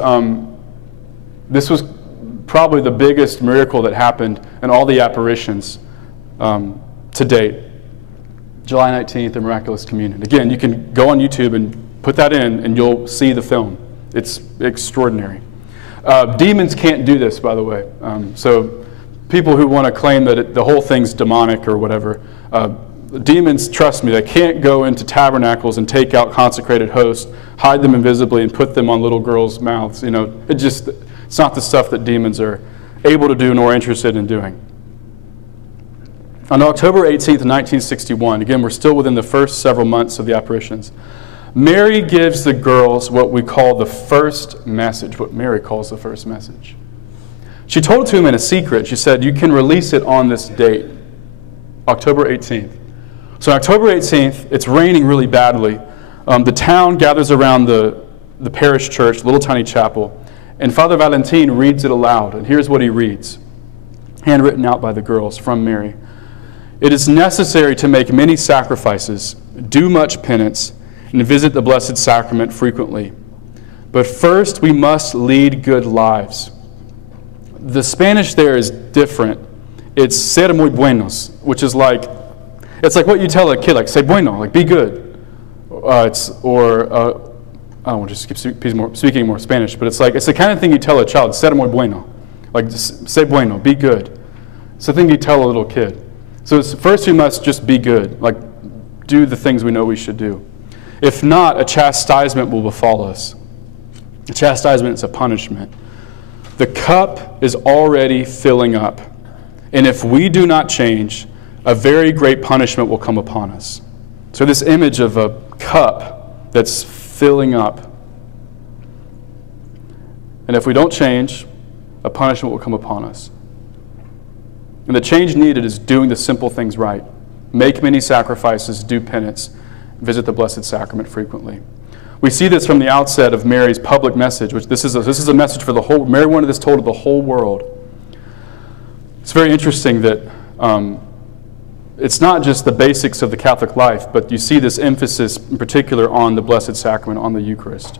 probably the biggest miracle that happened in all the apparitions to date. July 19th, the Miraculous Communion. Again, you can go on YouTube and put that in, and you'll see the film. It's extraordinary. Demons can't do this, by the way. So people who want to claim that the whole thing's demonic or whatever, demons, trust me, they can't go into tabernacles and take out consecrated hosts, hide them invisibly, and put them on little girls' mouths. You know, it's not the stuff that demons are able to do nor interested in doing. On October 18th, 1961, again, we're still within the first several months of the apparitions, Mary gives the girls what we call the first message, what Mary calls the first message. She told it to them in a secret. She said, you can release it on this date, October 18th. So on October 18th, it's raining really badly. The town gathers around the parish church, little tiny chapel, and Father Valentin reads it aloud. And here's what he reads, handwritten out by the girls from Mary. It is necessary to make many sacrifices, do much penance, and visit the Blessed Sacrament frequently. But first we must lead good lives. The Spanish there is different. It's ser muy buenos, which is like, it's like what you tell a kid, like, say bueno, like, be good. I don't want to just keep speaking more Spanish, but it's the kind of thing you tell a child, ser muy bueno. Like, say bueno, be good. It's the thing you tell a little kid. So first we must just be good, like, do the things we know we should do. If not, a chastisement will befall us. A chastisement is a punishment. The cup is already filling up. And if we do not change, a very great punishment will come upon us. So this image of a cup that's filling up. And if we don't change, a punishment will come upon us. And the change needed is doing the simple things right. Make many sacrifices, do penance, visit the Blessed Sacrament frequently. We see this from the outset of Mary's public message, which this is a message for the whole. Mary wanted this told to the whole world. It's very interesting that it's not just the basics of the Catholic life, but you see this emphasis in particular on the Blessed Sacrament, on the Eucharist.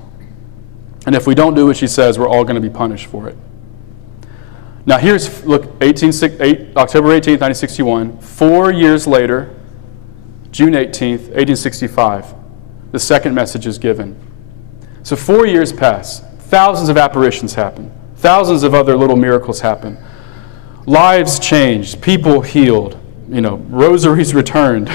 And if we don't do what she says, we're all going to be punished for it. Now here's, look, October 18th, 1961. 4 years later, June 18th, 1865, the second message is given. So 4 years pass. Thousands of apparitions happen. Thousands of other little miracles happen. Lives changed. People healed. Rosaries returned.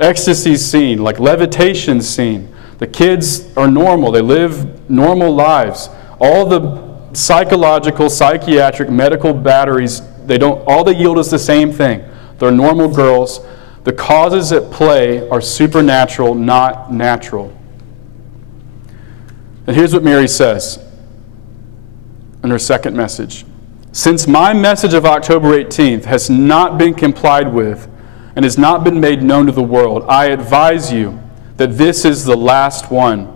Ecstasies seen, like levitation seen. The kids are normal. They live normal lives. All the psychological, psychiatric, medical batteries, all they yield is the same thing. They're normal girls. The causes at play are supernatural, not natural. And here's what Mary says in her second message. Since my message of October 18th has not been complied with and has not been made known to the world, I advise you that this is the last one.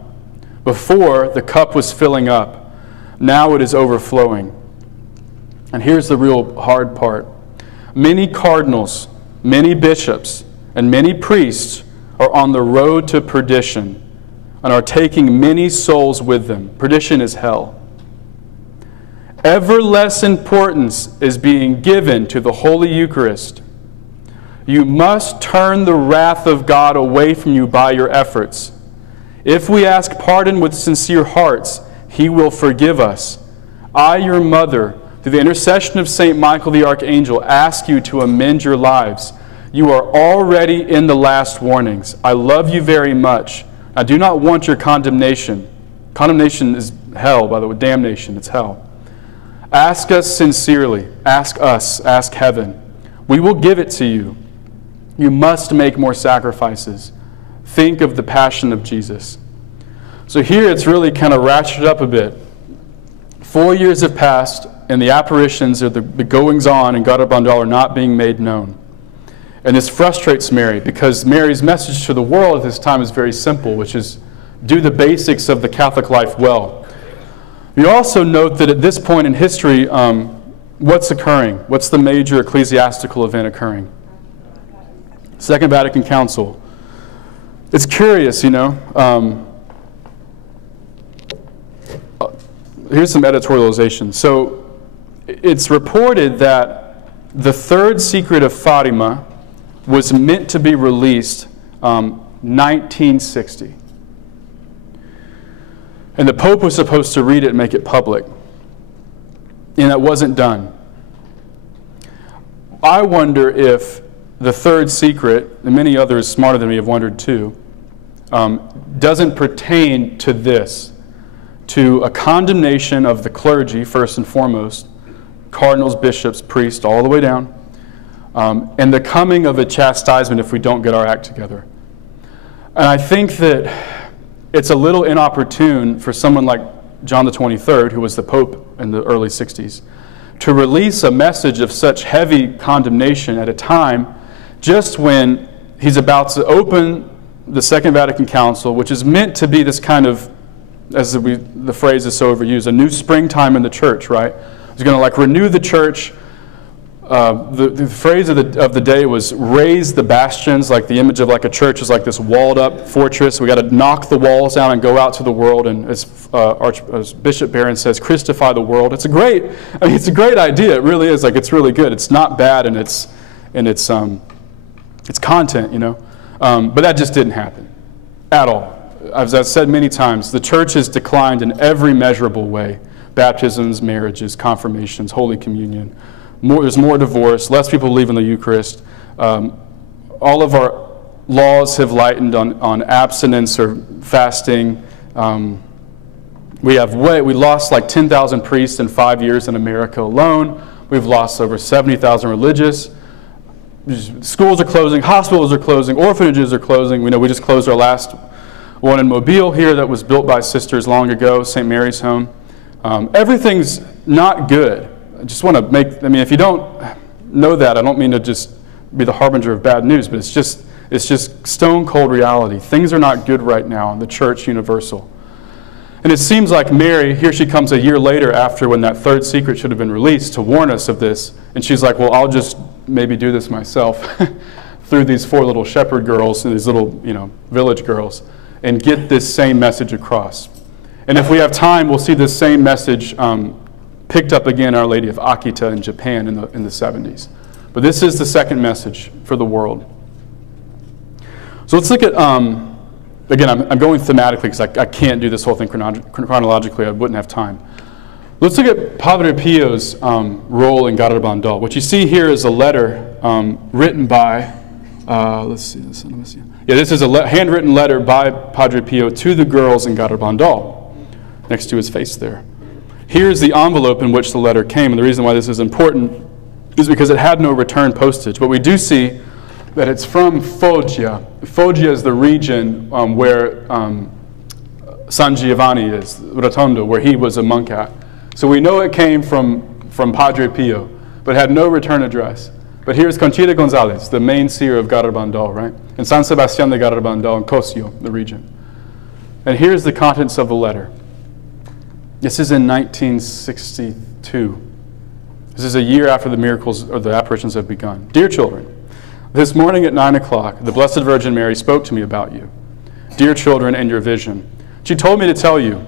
Before, the cup was filling up. Now it is overflowing. And here's the real hard part. Many cardinals, many bishops, and many priests are on the road to perdition and are taking many souls with them. Perdition is hell. Ever less importance is being given to the Holy Eucharist. You must turn the wrath of God away from you by your efforts. If we ask pardon with sincere hearts, He will forgive us. I, your mother, through the intercession of St. Michael the Archangel, ask you to amend your lives. You are already in the last warnings. I love you very much. I do not want your condemnation. Condemnation is hell, by the way. Damnation, it's hell. Ask us sincerely. Ask us. Ask heaven. We will give it to you. You must make more sacrifices. Think of the passion of Jesus. So here it's really kind of ratcheted up a bit. 4 years have passed, and the apparitions or the goings-on in Garabandal are not being made known. And this frustrates Mary, because Mary's message to the world at this time is very simple, which is do the basics of the Catholic life well. You also note that at this point in history, what's occurring? What's the major ecclesiastical event occurring? Second Vatican Council. It's curious, here's some editorialization. So it's reported that the third secret of Fatima was meant to be released 1960. And the Pope was supposed to read it and make it public. And that wasn't done. I wonder if the third secret, and many others smarter than me have wondered too, doesn't pertain to this, to a condemnation of the clergy, first and foremost, cardinals, bishops, priests, all the way down, and the coming of a chastisement if we don't get our act together. And I think that it's a little inopportune for someone like John the 23rd, who was the Pope in the early 60s, to release a message of such heavy condemnation at a time just when he's about to open the Second Vatican Council, which is meant to be this kind of, as the phrase is so overused, a new springtime in the church, right? He's going to renew the church, the phrase of the day was raise the bastions. Like the image of like a church is like this walled up fortress. We got to knock the walls down and go out to the world. And as Bishop Barron says, Christify the world. It's a great idea. It really is. Like it's really good. It's not bad in its content, you know. But that just didn't happen at all. As I've said many times, the church has declined in every measurable way. Baptisms, marriages, confirmations, Holy Communion. There's more divorce, less people believe in the Eucharist. All of our laws have lightened on abstinence or fasting. We lost like 10,000 priests in 5 years in America alone. We've lost over 70,000 religious. Schools are closing, hospitals are closing, orphanages are closing. We just closed our last one in Mobile here that was built by sisters long ago, St. Mary's Home. Everything's not good. I just want to if you don't know that, I don't mean to just be the harbinger of bad news, but it's just stone cold reality. Things are not good right now in the church universal. And it seems like Mary, here she comes a year later after when that third secret should have been released to warn us of this. And she's like, well, I'll just maybe do this myself through these 4 little shepherd girls and these little, village girls and get this same message across. And if we have time, we'll see this same message picked up again, Our Lady of Akita in Japan in the 70s. But this is the second message for the world. So let's look at, again, I'm going thematically because I can't do this whole thing chronologically. I wouldn't have time. Let's look at Padre Pio's role in Garabandal. What you see here is a letter written by, this is a handwritten letter by Padre Pio to the girls in Garabandal, next to his face there. Here's the envelope in which the letter came, and the reason why this is important is because it had no return postage. But we do see that it's from Foggia. Foggia is the region where San Giovanni is, Rotondo, where he was a monk at. So we know it came from Padre Pio, but had no return address. But here's Conchita Gonzalez, the main seer of Garabandal, right? And San Sebastián de Garabandal and Cosio, the region. And here's the contents of the letter. This is in 1962. This is a year after the miracles or the apparitions have begun. Dear children, this morning at 9 o'clock, the Blessed Virgin Mary spoke to me about you. Dear children, and your vision. She told me to tell you,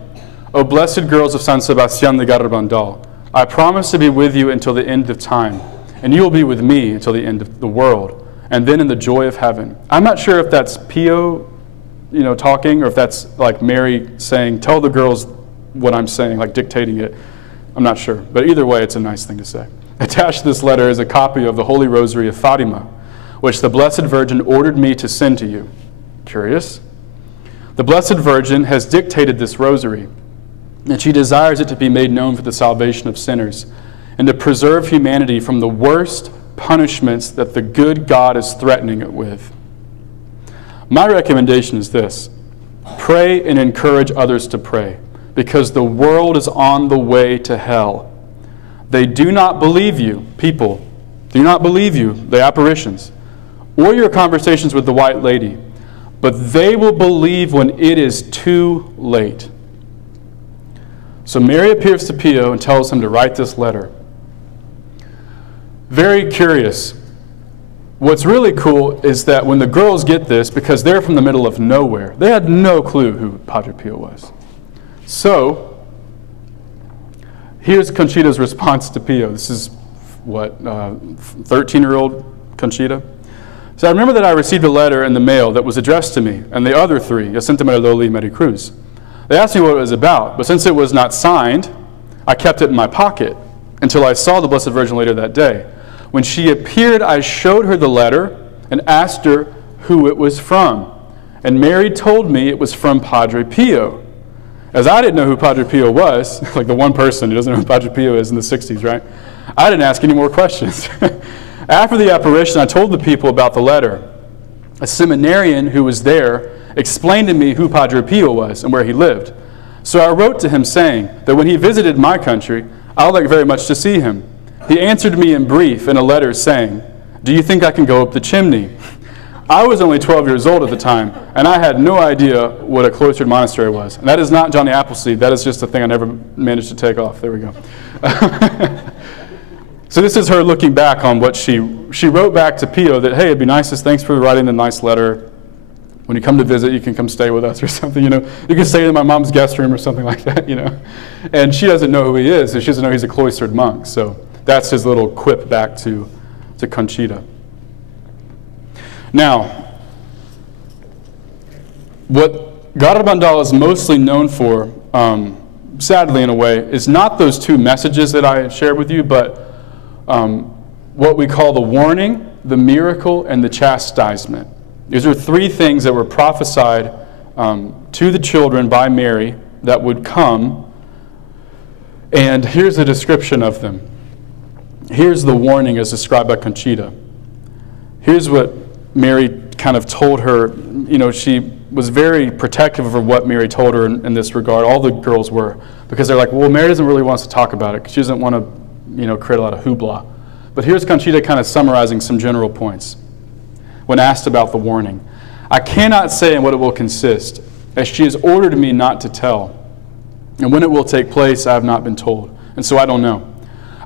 O blessed girls of San Sebastián de Garabandal, I promise to be with you until the end of time, and you will be with me until the end of the world, and then in the joy of heaven. I'm not sure if that's Pio, talking, or if that's like Mary saying, tell the girls what I'm saying, like dictating it. I'm not sure, but either way, it's a nice thing to say. Attached to this letter is a copy of the Holy Rosary of Fatima, which the Blessed Virgin ordered me to send to you. Curious? The Blessed Virgin has dictated this rosary, and she desires it to be made known for the salvation of sinners and to preserve humanity from the worst punishments that the good God is threatening it with. My recommendation is this: pray and encourage others to pray, because the world is on the way to hell. They do not believe you, people, do not believe you, the apparitions, or your conversations with the White Lady, but they will believe when it is too late. So Mary appears to Pio and tells him to write this letter. Very curious. What's really cool is that when the girls get this, because they're from the middle of nowhere, they had no clue who Padre Pio was. So, here's Conchita's response to Pio. This is, 13-year-old Conchita? So I remember that I received a letter in the mail that was addressed to me and the other 3, Jacinta Mariloli and Maricruz. They asked me what it was about, but since it was not signed, I kept it in my pocket until I saw the Blessed Virgin later that day. When she appeared, I showed her the letter and asked her who it was from. And Mary told me it was from Padre Pio. As I didn't know who Padre Pio was, like the one person who doesn't know who Padre Pio is in the 60s, right? I didn't ask any more questions. After the apparition, I told the people about the letter. A seminarian who was there explained to me who Padre Pio was and where he lived. So I wrote to him saying that when he visited my country, I would like very much to see him. He answered me in brief in a letter saying, do you think I can go up the chimney? I was only 12 years old at the time, and I had no idea what a cloistered monastery was. And that is not Johnny Appleseed. That is just a thing I never managed to take off. There we go. So this is her looking back on what she wrote back to Pio that, hey, it'd be nice, thanks for writing the nice letter. When you come to visit, you can come stay with us or something, You can stay in my mom's guest room or something like that, And she doesn't know who he is, and she doesn't know he's a cloistered monk. So that's his little quip back to Conchita. Now, what Garabandal is mostly known for, sadly in a way, is not those two messages that I shared with you, but what we call the warning, the miracle, and the chastisement. These are three things that were prophesied to the children by Mary that would come. And here's a description of them. Here's the warning as described by Conchita. Here's what Mary kind of told her. She was very protective of what Mary told her in this regard. All the girls were. Because they're like, well, Mary doesn't really want us to talk about it because she doesn't want to, create a lot of hoopla. But here's Conchita kind of summarizing some general points when asked about the warning. I cannot say in what it will consist, as she has ordered me not to tell. And when it will take place, I have not been told. And so I don't know.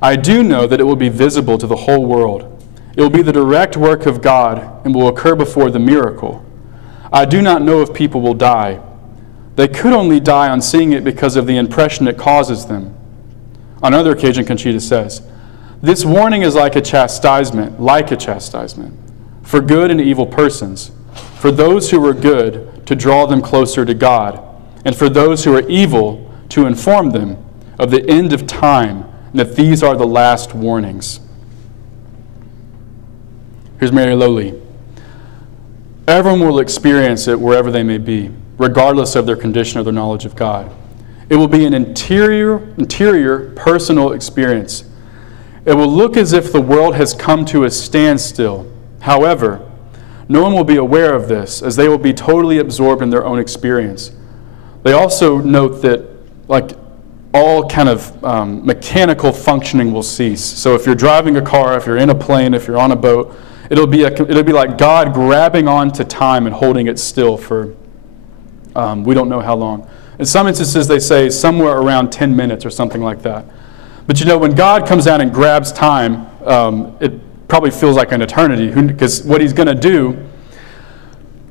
I do know that it will be visible to the whole world. It will be the direct work of God and will occur before the miracle. I do not know if people will die. They could only die on seeing it because of the impression it causes them. On another occasion, Conchita says, this warning is like a chastisement, for good and evil persons, for those who are good to draw them closer to God, and for those who are evil to inform them of the end of time, and that these are the last warnings. Here's Mary Lowly. Everyone will experience it wherever they may be, regardless of their condition or their knowledge of God. It will be an interior personal experience. It will look as if the world has come to a standstill. However, no one will be aware of this, as they will be totally absorbed in their own experience. They also note that, all kind of mechanical functioning will cease. So if you're driving a car, if you're in a plane, if you're on a boat, it'll be like God grabbing onto time and holding it still for we don't know how long. In some instances, they say somewhere around 10 minutes or something like that. But when God comes down and grabs time, it probably feels like an eternity, because what he's going to do,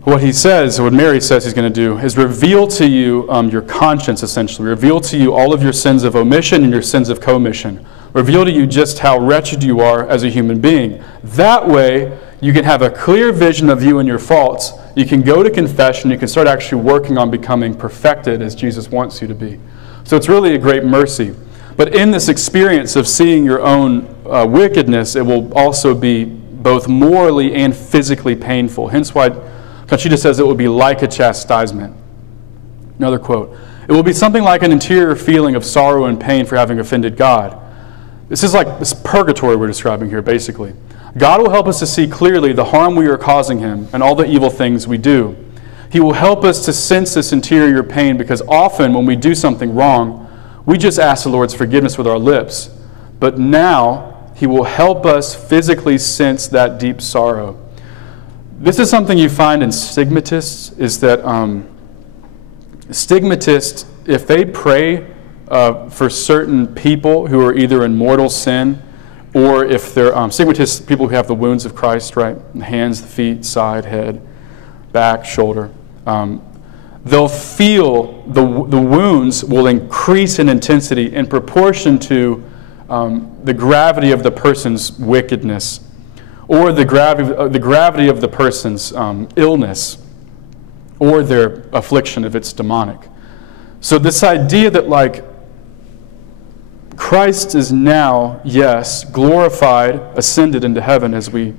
what Mary says he's going to do, is reveal to you your conscience, essentially. Reveal to you all of your sins of omission and your sins of commission. Reveal to you just how wretched you are as a human being. That way, you can have a clear vision of you and your faults. You can go to confession. You can start actually working on becoming perfected as Jesus wants you to be. So it's really a great mercy. But in this experience of seeing your own wickedness, it will also be both morally and physically painful. Hence why Conchita says it will be like a chastisement. Another quote. It will be something like an interior feeling of sorrow and pain for having offended God. This is like this purgatory we're describing here, basically. God will help us to see clearly the harm we are causing him and all the evil things we do. He will help us to sense this interior pain, because often when we do something wrong, we just ask the Lord's forgiveness with our lips. But now he will help us physically sense that deep sorrow. This is something you find in stigmatists, is that stigmatists, if they pray for certain people who are either in mortal sin, or if they're stigmatists, people who have the wounds of Christ, right? The hands, the feet, side, head, back, shoulder. They'll feel the wounds will increase in intensity in proportion to the gravity of the person's wickedness, or the gravity of the person's illness, or their affliction if it's demonic. So this idea that Christ is now, yes, glorified, ascended into heaven, as we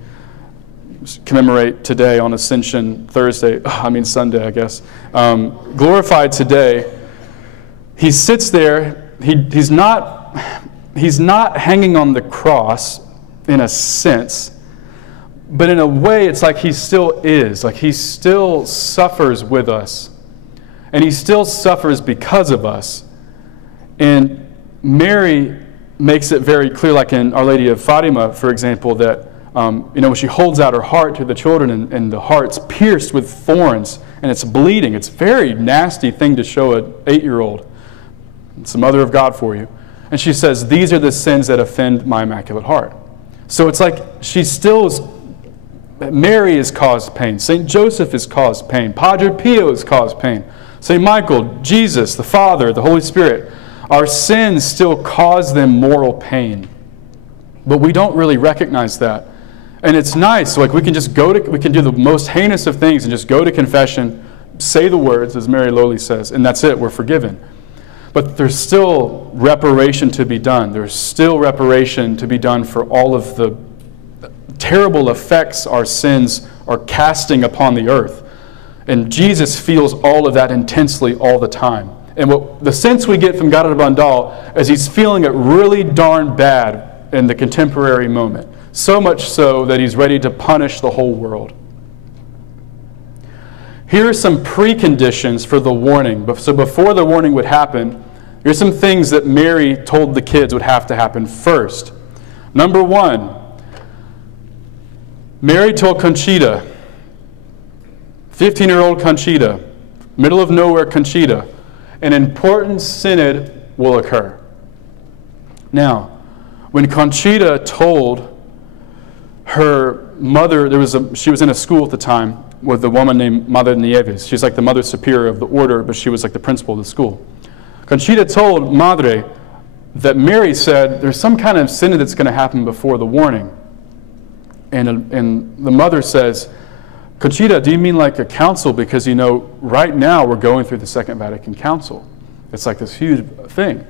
commemorate today on Ascension Sunday, I guess. Glorified today. He sits there. He's not hanging on the cross in a sense, but in a way it's like he still is. Like he still suffers with us, and he still suffers because of us. And Mary makes it very clear, like in Our Lady of Fatima, for example, that when she holds out her heart to the children, and the heart's pierced with thorns and it's bleeding. It's a very nasty thing to show an 8-year-old. It's the Mother of God for you. And she says, these are the sins that offend my Immaculate Heart. So it's like she still is, Mary has caused pain. St. Joseph has caused pain. Padre Pio has caused pain. St. Michael, Jesus, the Father, the Holy Spirit. Our sins still cause them moral pain. But we don't really recognize that. And it's nice, like we can just we can do the most heinous of things and just go to confession, say the words, as Mary Lowly says, and that's it, we're forgiven. But there's still reparation to be done. There's still reparation to be done for all of the terrible effects our sins are casting upon the earth. And Jesus feels all of that intensely all the time. And what the sense we get from Garabandal is he's feeling it really darn bad in the contemporary moment. So much so that he's ready to punish the whole world. Here are some preconditions for the warning. So before the warning would happen, here's some things that Mary told the kids would have to happen first. Number one, Mary told Conchita, 15-year-old Conchita, middle of nowhere Conchita, an important synod will occur. Now, when Conchita told her mother, she was in a school at the time with a woman named Madre Nieves. She's like the mother superior of the order, but she was like the principal of the school. Conchita told Madre that Mary said, there's some kind of synod that's going to happen before the warning. And the mother says, Conchita, do you mean like a council? Because, you know, right now we're going through the Second Vatican Council. It's like this huge thing.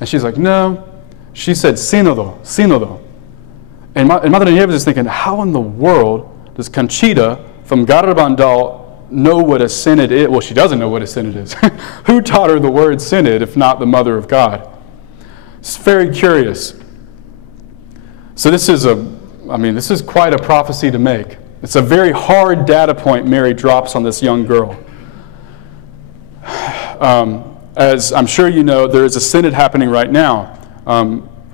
And she's like, no. She said, sínodo, sínodo. And Madre Nieves is thinking, how in the world does Conchita from Garabandal know what a synod is? Well, she doesn't know what a synod is. Who taught her the word synod if not the Mother of God? It's very curious. So this is quite a prophecy to make. It's a very hard data point Mary drops on this young girl. As I'm sure you know, there is a synod happening right now,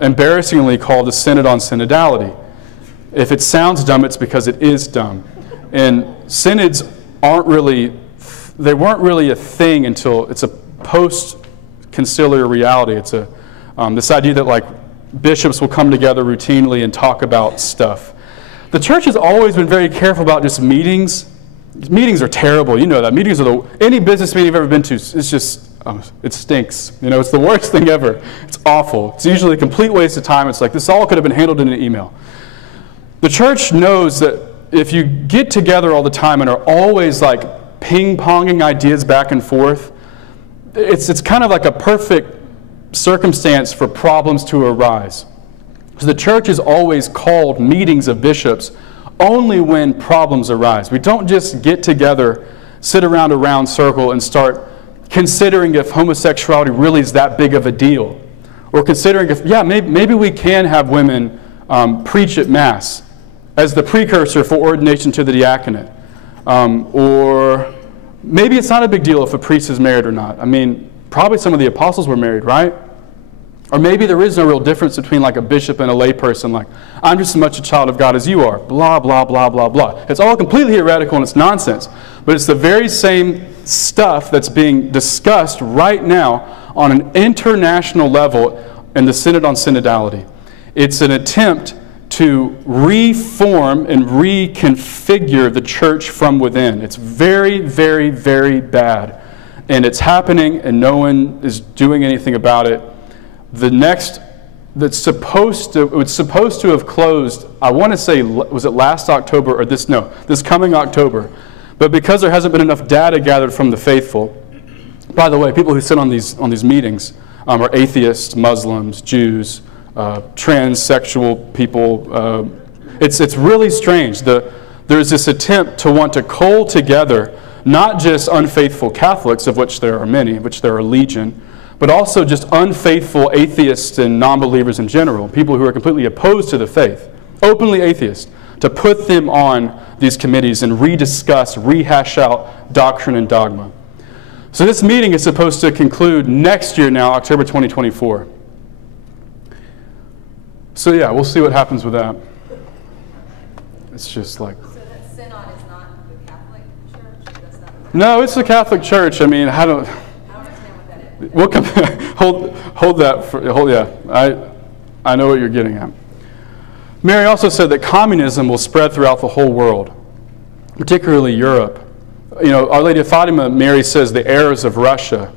embarrassingly called the Synod on Synodality. If it sounds dumb, it's because it is dumb. And synods weren't really a thing until it's a post-conciliar reality. It's this idea that like bishops will come together routinely and talk about stuff. The church has always been very careful about just meetings. Meetings are terrible, you know that. Meetings are any business meeting you've ever been to, it's just, it stinks. You know, it's the worst thing ever. It's awful. It's usually a complete waste of time. It's like this all could have been handled in an email. The church knows that if you get together all the time and are always like ping-ponging ideas back and forth, it's kind of like a perfect circumstance for problems to arise. So the church is always called meetings of bishops only when problems arise. We don't just get together, sit around a round circle and start considering if homosexuality really is that big of a deal. Or considering if, yeah, maybe we can have women preach at Mass as the precursor for ordination to the diaconate. Or maybe it's not a big deal if a priest is married or not. I mean, probably some of the apostles were married, right? Or maybe there is no real difference between like a bishop and a layperson, like, I'm just as much a child of God as you are, blah, blah, blah, blah, blah. It's all completely heretical and it's nonsense. But it's the very same stuff that's being discussed right now on an international level in the Synod on Synodality. It's an attempt to reform and reconfigure the church from within. It's very, very, very bad. And it's happening and no one is doing anything about it. The next, it was supposed to have closed, I want to say, was it last October or this coming October. But because there hasn't been enough data gathered from the faithful, by the way, people who sit on these meetings are atheists, Muslims, Jews, transsexual people. It's really strange. There's this attempt to want to cull together not just unfaithful Catholics, of which there are many, of which there are legion, but also just unfaithful atheists and non-believers in general, people who are completely opposed to the faith, openly atheist, to put them on these committees and rediscuss, rehash out doctrine and dogma. So this meeting is supposed to conclude next year now, October 2024. So yeah, we'll see what happens with that. It's just like... So that synod is not the Catholic Church? That's not no, it's the Catholic Church. I mean, I don't... we'll come, hold that, yeah, I know what you're getting at. Mary also said that communism will spread throughout the whole world, particularly Europe. You know, Our Lady of Fatima, Mary says, the errors of Russia.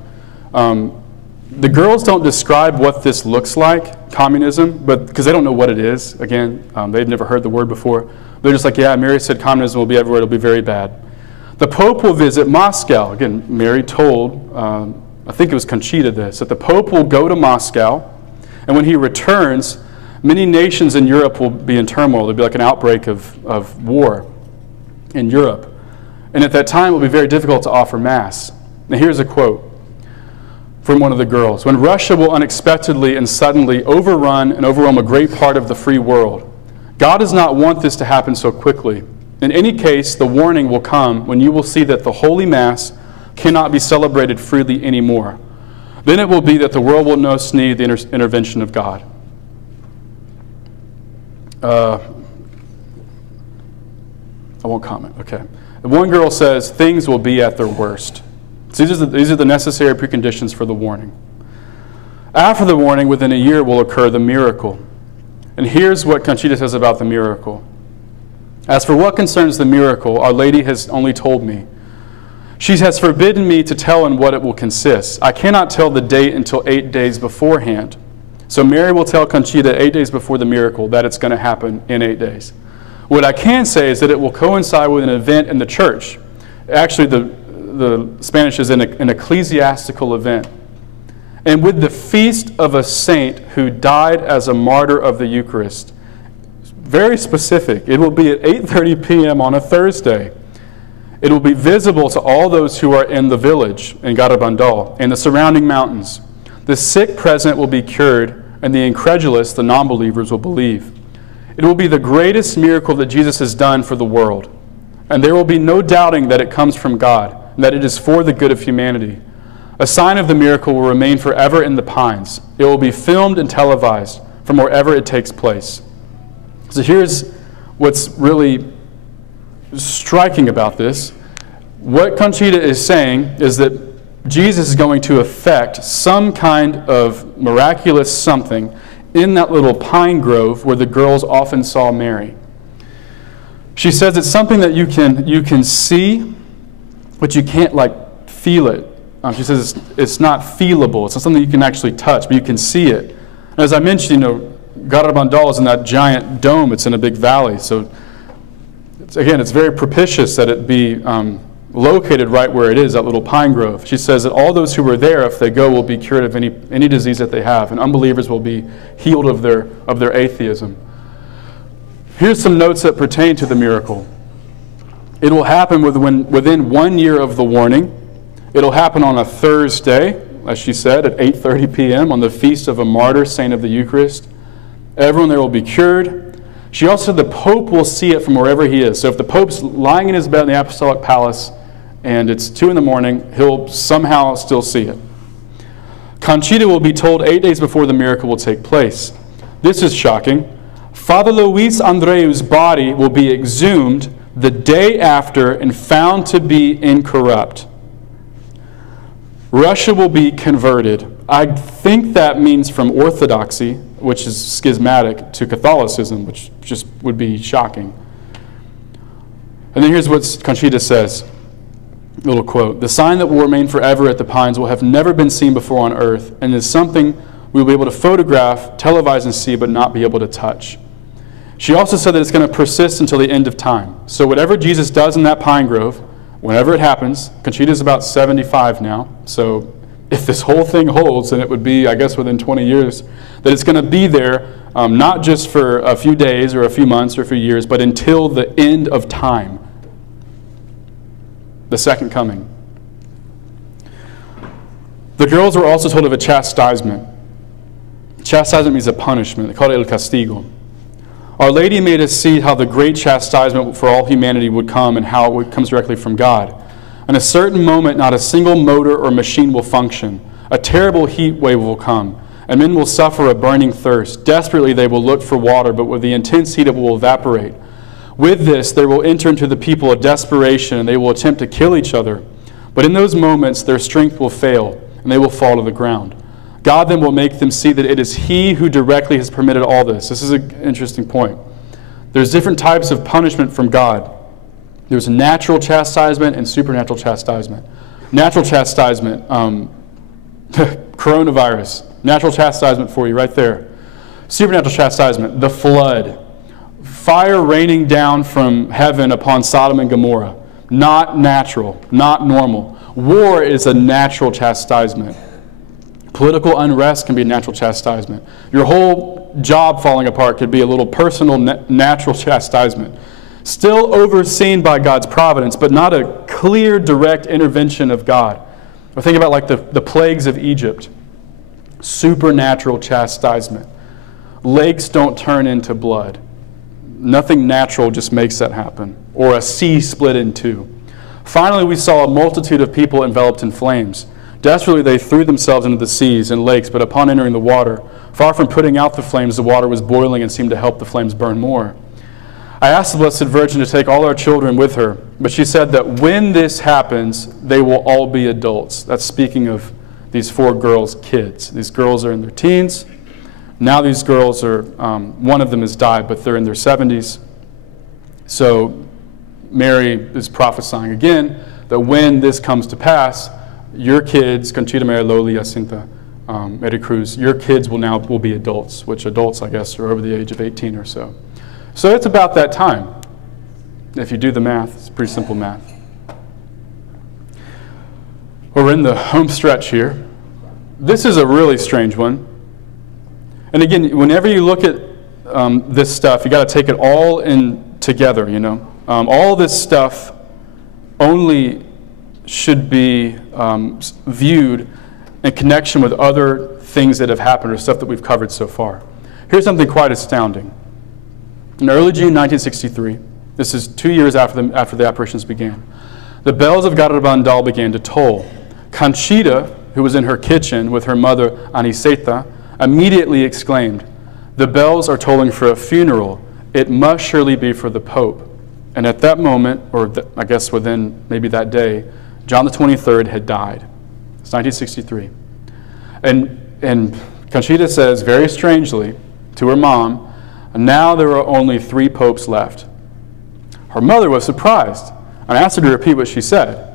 The girls don't describe what this looks like, communism, but because they don't know what it is. Again, they've never heard the word before. They're just like, yeah, Mary said communism will be everywhere. It'll be very bad. The Pope will visit Moscow. Again, Mary told, I think it was Conchita this, that the Pope will go to Moscow, and when he returns, many nations in Europe will be in turmoil. There'll be like an outbreak of war in Europe. And at that time, it will be very difficult to offer Mass. Now here's a quote from one of the girls. When Russia will unexpectedly and suddenly overrun and overwhelm a great part of the free world, God does not want this to happen so quickly. In any case, the warning will come when you will see that the Holy Mass cannot be celebrated freely anymore. Then it will be that the world will most need the intervention of God. I won't comment. Okay. One girl says things will be at their worst. So these are the necessary preconditions for the warning. After the warning, within a year will occur the miracle. And here's what Conchita says about the miracle. As for what concerns the miracle, Our Lady has only told me. She has forbidden me to tell in what it will consist. I cannot tell the date until 8 days beforehand. So Mary will tell Conchita 8 days before the miracle that it's going to happen in 8 days. What I can say is that it will coincide with an event in the church. Actually, the Spanish is an ecclesiastical event. And with the feast of a saint who died as a martyr of the Eucharist. Very specific. It will be at 8:30 p.m. on a Thursday. It will be visible to all those who are in the village in Garabandal and the surrounding mountains. The sick present will be cured, and the incredulous, the non-believers, will believe. It will be the greatest miracle that Jesus has done for the world. And there will be no doubting that it comes from God, and that it is for the good of humanity. A sign of the miracle will remain forever in the pines. It will be filmed and televised from wherever it takes place. So here's what's really striking about this. What Conchita is saying is that Jesus is going to effect some kind of miraculous something in that little pine grove where the girls often saw Mary. She says it's something that you can see, but you can't like feel it. She says it's not feelable. It's not something you can actually touch, but you can see it. And as I mentioned, Garabandal is in that giant dome. It's in a big valley. So it's very propitious that it be located right where it is, that little pine grove. She says that all those who were there, if they go, will be cured of any disease that they have, and unbelievers will be healed of their atheism. Here's some notes that pertain to the miracle. It will happen within 1 year of the warning. It'll happen on a Thursday, as she said, at 8:30 p.m. on the feast of a martyr, saint of the Eucharist. Everyone there will be cured. She also said the Pope will see it from wherever he is. So if the Pope's lying in his bed in the Apostolic Palace and it's 2 in the morning, he'll somehow still see it. Conchita will be told 8 days before the miracle will take place. This is shocking. Father Luis Andreu's body will be exhumed the day after and found to be incorrupt. Russia will be converted. I think that means from Orthodoxy, which is schismatic, to Catholicism, which just would be shocking. And then here's what Conchita says, a little quote. The sign that will remain forever at the Pines will have never been seen before on earth, and is something we will be able to photograph, televise, and see, but not be able to touch. She also said that it's going to persist until the end of time. So whatever Jesus does in that pine grove, whenever it happens, Conchita's about 75 now, so if this whole thing holds, then it would be, I guess, within 20 years, that it's going to be there, not just for a few days or a few months or a few years, but until the end of time, the second coming. The girls were also told of a chastisement. Chastisement means a punishment. They called it el castigo. Our Lady made us see how the great chastisement for all humanity would come and how it comes directly from God. In a certain moment, not a single motor or machine will function. A terrible heat wave will come, and men will suffer a burning thirst. Desperately they will look for water, but with the intense heat it will evaporate. With this, there will enter into the people a desperation, and they will attempt to kill each other. But in those moments, their strength will fail, and and they will fall to the ground. God then will make them see that it is He who directly has permitted all this. This is an interesting point. There's different types of punishment from God. There's natural chastisement and supernatural chastisement. Natural chastisement, coronavirus, natural chastisement for you right there. Supernatural chastisement, the flood. Fire raining down from heaven upon Sodom and Gomorrah. Not natural, not normal. War is a natural chastisement. Political unrest can be a natural chastisement. Your whole job falling apart could be a little personal natural chastisement. Still overseen by God's providence, but not a clear, direct intervention of God. Or think about like the plagues of Egypt. Supernatural chastisement. Lakes don't turn into blood. Nothing natural just makes that happen. Or a sea split in two. Finally, we saw a multitude of people enveloped in flames. Desperately, they threw themselves into the seas and lakes, but upon entering the water, far from putting out the flames, the water was boiling and seemed to help the flames burn more. I asked the Blessed Virgin to take all our children with her, but she said that when this happens, they will all be adults. That's speaking of these 4 girls' kids. These girls are in their teens. Now these girls are, one of them has died, but they're in their 70s. So Mary is prophesying again that when this comes to pass, your kids, Conchita, Mary, Loli, Jacinta, Mary Cruz, your kids will be adults, which adults, I guess, are over the age of 18 or so. So it's about that time. If you do the math, it's pretty simple math. We're in the home stretch here. This is a really strange one. And again, whenever you look at this stuff, you got to take it all in together, you know. All this stuff only should be viewed in connection with other things that have happened or stuff that we've covered so far. Here's something quite astounding. In early June 1963, this is 2 years after the apparitions began, the bells of Garabandal began to toll. Conchita, who was in her kitchen with her mother Aniceta, immediately exclaimed, "The bells are tolling for a funeral. It must surely be for the Pope." And at that moment, or I guess within maybe that day, John the 23rd had died. It's 1963. And Conchita says, very strangely, to her mom, now there are only 3 popes left. Her mother was surprised and asked her to repeat what she said.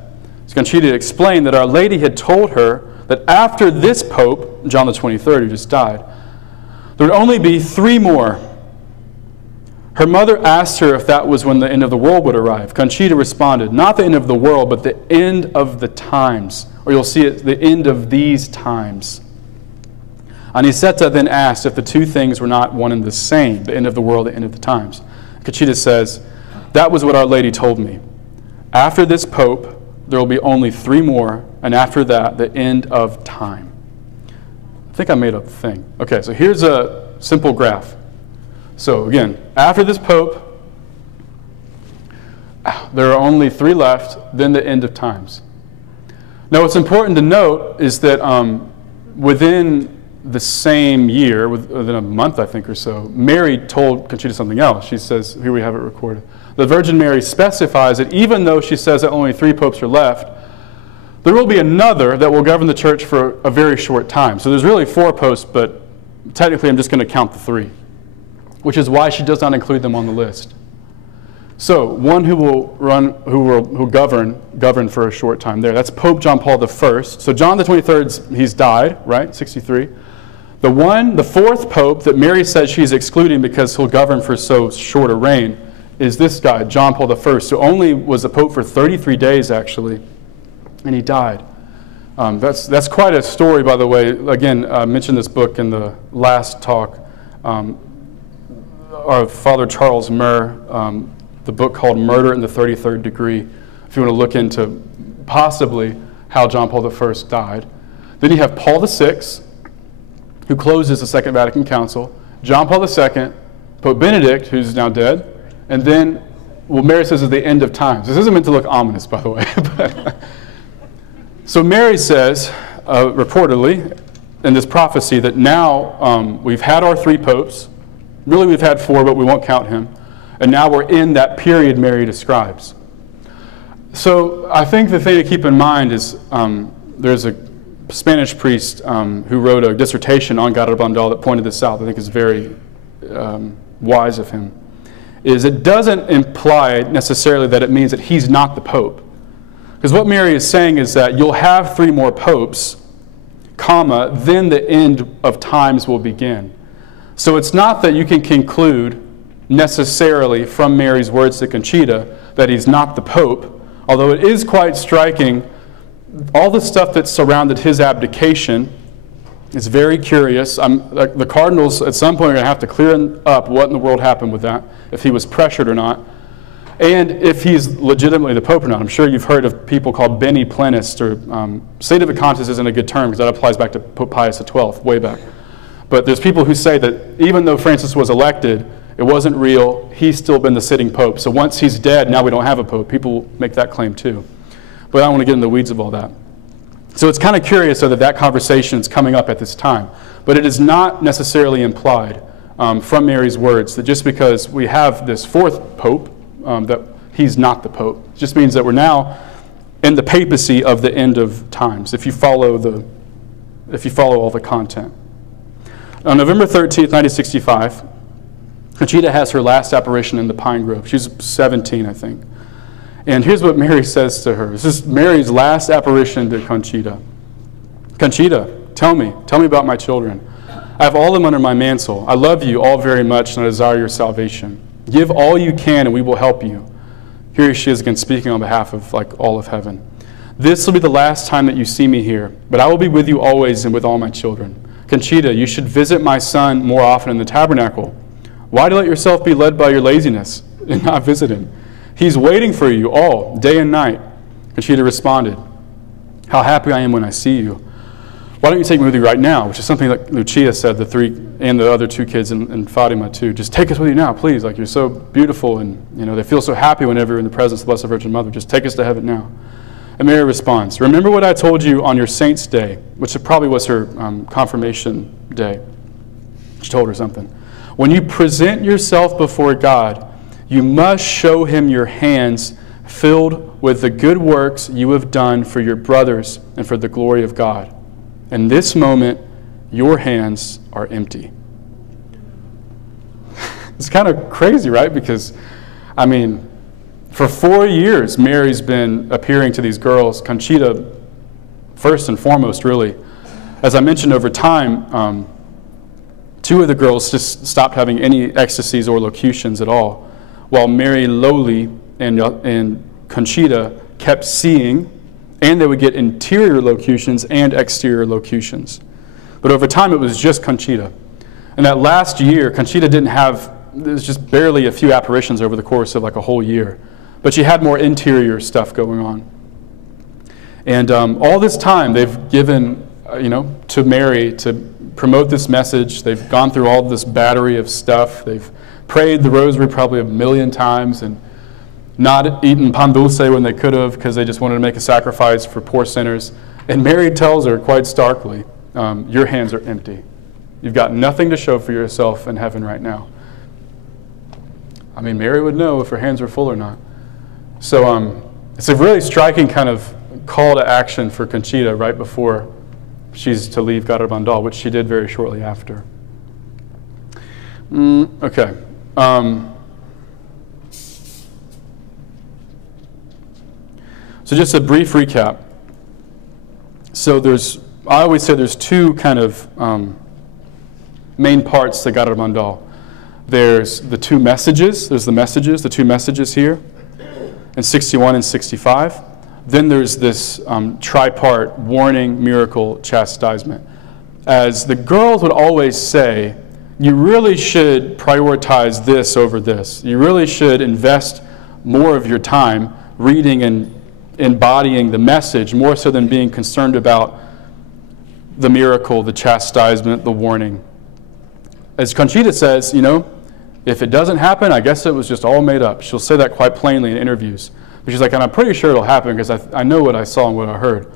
So Conchita explained that Our Lady had told her that after this pope, John the 23rd, who just died, there would only be 3 more. Her mother asked her if that was when the end of the world would arrive. Conchita responded, not the end of the world, but the end of the times. Or you'll see it, the end of these times. Aniceta then asked if the 2 things were not one and the same, the end of the world, the end of the times. Conchita says, that was what Our Lady told me. After this pope, there will be only 3 more, and after that, the end of time. I think I made up the thing. Okay, so here's a simple graph. So again, after this pope, there are only 3 left, then the end of times. Now what's important to note is that within the same year, within a month I think or so, Mary told Conchita something else. She says, here we have it recorded. The Virgin Mary specifies that even though she says that only 3 popes are left, there will be another that will govern the church for a very short time. So there's really 4 popes, but technically I'm just going to count the 3, which is why she does not include them on the list. So one who will govern for a short time there. That's Pope John Paul I. So John the 23rd, he's died, right? 63. The 4th pope that Mary says she's excluding because he'll govern for so short a reign is this guy, John Paul I, who only was a pope for 33 days actually, and he died. That's quite a story, by the way. Again, I mentioned this book in the last talk. Our Father Charles Murr, the book called Murder in the 33rd Degree, if you want to look into possibly how John Paul I died. Then you have Paul VI, who closes the Second Vatican Council, John Paul II, Pope Benedict, who's now dead, and then, well, Mary says is the end of times. This isn't meant to look ominous, by the way. So Mary says, reportedly, in this prophecy, that now we've had our 3 popes. Really, we've had 4, but we won't count him. And now we're in that period Mary describes. So I think the thing to keep in mind is there's a Spanish priest who wrote a dissertation on Garabandal that pointed this out, I think is very wise of him, is it doesn't imply necessarily that it means that he's not the Pope. Because what Mary is saying is that you'll have 3 more popes, comma, then the end of times will begin. So it's not that you can conclude necessarily from Mary's words to Conchita that he's not the Pope, although it is quite striking. All the stuff that surrounded his abdication is very curious. The cardinals at some point are going to have to clear up what in the world happened with that, if he was pressured or not, and if he's legitimately the Pope or not. I'm sure you've heard of people called Beni Plenists, or Sedevacantists isn't a good term because that applies back to Pope Pius XII, way back. But there's people who say that even though Francis was elected, it wasn't real. He's still been the sitting Pope. So once he's dead, now we don't have a Pope. People make that claim too. But I don't want to get in the weeds of all that. So it's kind of curious though, that conversation is coming up at this time. But it is not necessarily implied from Mary's words that just because we have this 4th Pope, that he's not the Pope. It just means that we're now in the papacy of the end of times, if you follow all the content. On November 13th, 1965, Conchita has her last apparition in the Pine Grove. She's 17, I think. And here's what Mary says to her. This is Mary's last apparition to Conchita. Conchita, tell me about my children. I have all of them under my mantle. I love you all very much, and I desire your salvation. Give all you can, and we will help you. Here she is again speaking on behalf of all of heaven. This will be the last time that you see me here, but I will be with you always and with all my children. Conchita, you should visit my son more often in the tabernacle. Why do you let yourself be led by your laziness and not visit him? He's waiting for you all, day and night. Conchita responded, how happy I am when I see you. Why don't you take me with you right now? Which is something that Lucia said, the 3 and the other 2 kids and Fatima too. Just take us with you now, please. You're so beautiful, and they feel so happy whenever you're in the presence of the Blessed Virgin Mother. Just take us to heaven now. And Mary responds, remember what I told you on your saint's day, which probably was her confirmation day. She told her something. When you present yourself before God, you must show him your hands filled with the good works you have done for your brothers and for the glory of God. In this moment, your hands are empty. It's kind of crazy, right? Because, for 4 years, Mary's been appearing to these girls, Conchita first and foremost, really. As I mentioned, over time, 2 of the girls just stopped having any ecstasies or locutions at all, while Mary Lowly and Conchita kept seeing, and they would get interior locutions and exterior locutions. But over time, it was just Conchita. And that last year, Conchita didn't have, there's just barely a few apparitions over the course of a whole year. But she had more interior stuff going on. And all this time, they've given, to Mary to promote this message. They've gone through all this battery of stuff. They've prayed the rosary probably 1,000,000 times and not eaten pan dulce when they could have because they just wanted to make a sacrifice for poor sinners. And Mary tells her quite starkly, your hands are empty. You've got nothing to show for yourself in heaven right now. Mary would know if her hands were full or not. So it's a really striking kind of call to action for Conchita right before she's to leave Garabandal, which she did very shortly after. Okay. So just a brief recap. So I always say there's 2 kind of main parts to Garabandal. There's the 2 messages. There's the 2 messages here in 61 and 65. Then there's this tripart warning, miracle, chastisement. As the girls would always say, you really should prioritize this over this. You really should invest more of your time reading and embodying the message, more so than being concerned about the miracle, the chastisement, the warning. As Conchita says, if it doesn't happen, I guess it was just all made up. She'll say that quite plainly in interviews. But she's like, and I'm pretty sure it'll happen because I know what I saw and what I heard.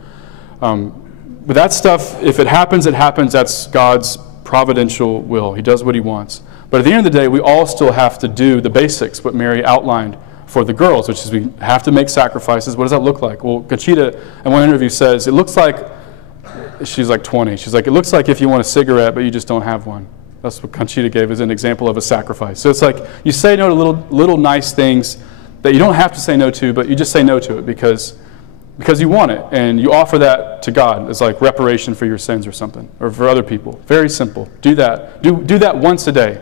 But that stuff, if it happens, it happens. That's God's providential will. He does what he wants. But at the end of the day, we all still have to do the basics, what Mary outlined for the girls, which is we have to make sacrifices. What does that look like? Well, Conchita in one interview says, it looks like she's like 20. She's like, it looks like if you want a cigarette, but you just don't have one. That's what Conchita gave as an example of a sacrifice. So it's like you say no to little nice things that you don't have to say no to, but you just say no to it because you want it, and you offer that to God as like reparation for your sins or something, or for other people. Very simple. Do that. Do that once a day.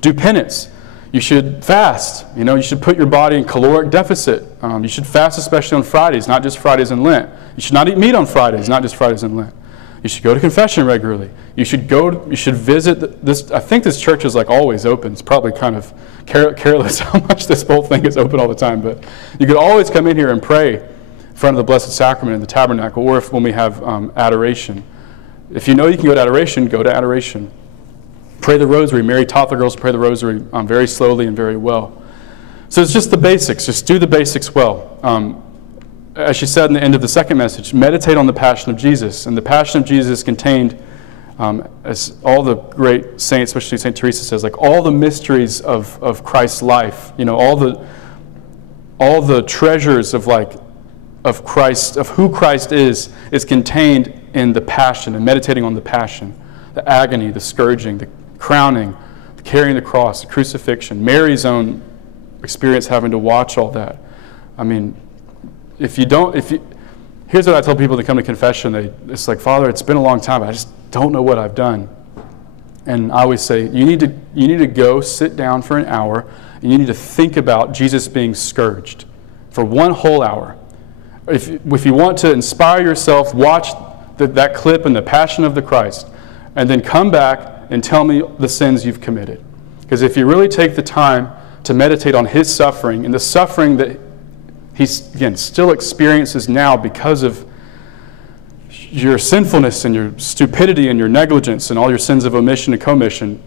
Do penance. You should fast. You should put your body in caloric deficit. You should fast especially on Fridays, not just Fridays in Lent. You should not eat meat on Fridays, not just Fridays in Lent. You should go to confession regularly. You should visit this. I think this church is like always open. It's probably kind of careless how much this whole thing is open all the time, but you could always come in here and pray in front of the Blessed Sacrament in the tabernacle, or when we have adoration. If you know you can go to adoration. Pray the rosary. Mary taught the girls to pray the rosary very slowly and very well. So it's just the basics. Just do the basics well. As she said in the end of the second message, meditate on the Passion of Jesus. And the Passion of Jesus contained, as all the great saints, especially St. Teresa says, like all the mysteries of Christ's life. All the treasures of Christ, of who Christ is contained in the Passion, and meditating on the Passion, the agony, the scourging, the crowning, the carrying the cross, the crucifixion, Mary's own experience having to watch all that. I mean, here's what I tell people that come to confession. It's like, Father, it's been a long time. I just don't know what I've done. And I always say, you need to go sit down for an hour, and you need to think about Jesus being scourged for one whole hour. If you want to inspire yourself, watch that clip in the Passion of the Christ, and then come back and tell me the sins you've committed. Because if you really take the time to meditate on his suffering, and the suffering that he, again, still experiences now because of your sinfulness and your stupidity and your negligence and all your sins of omission and commission,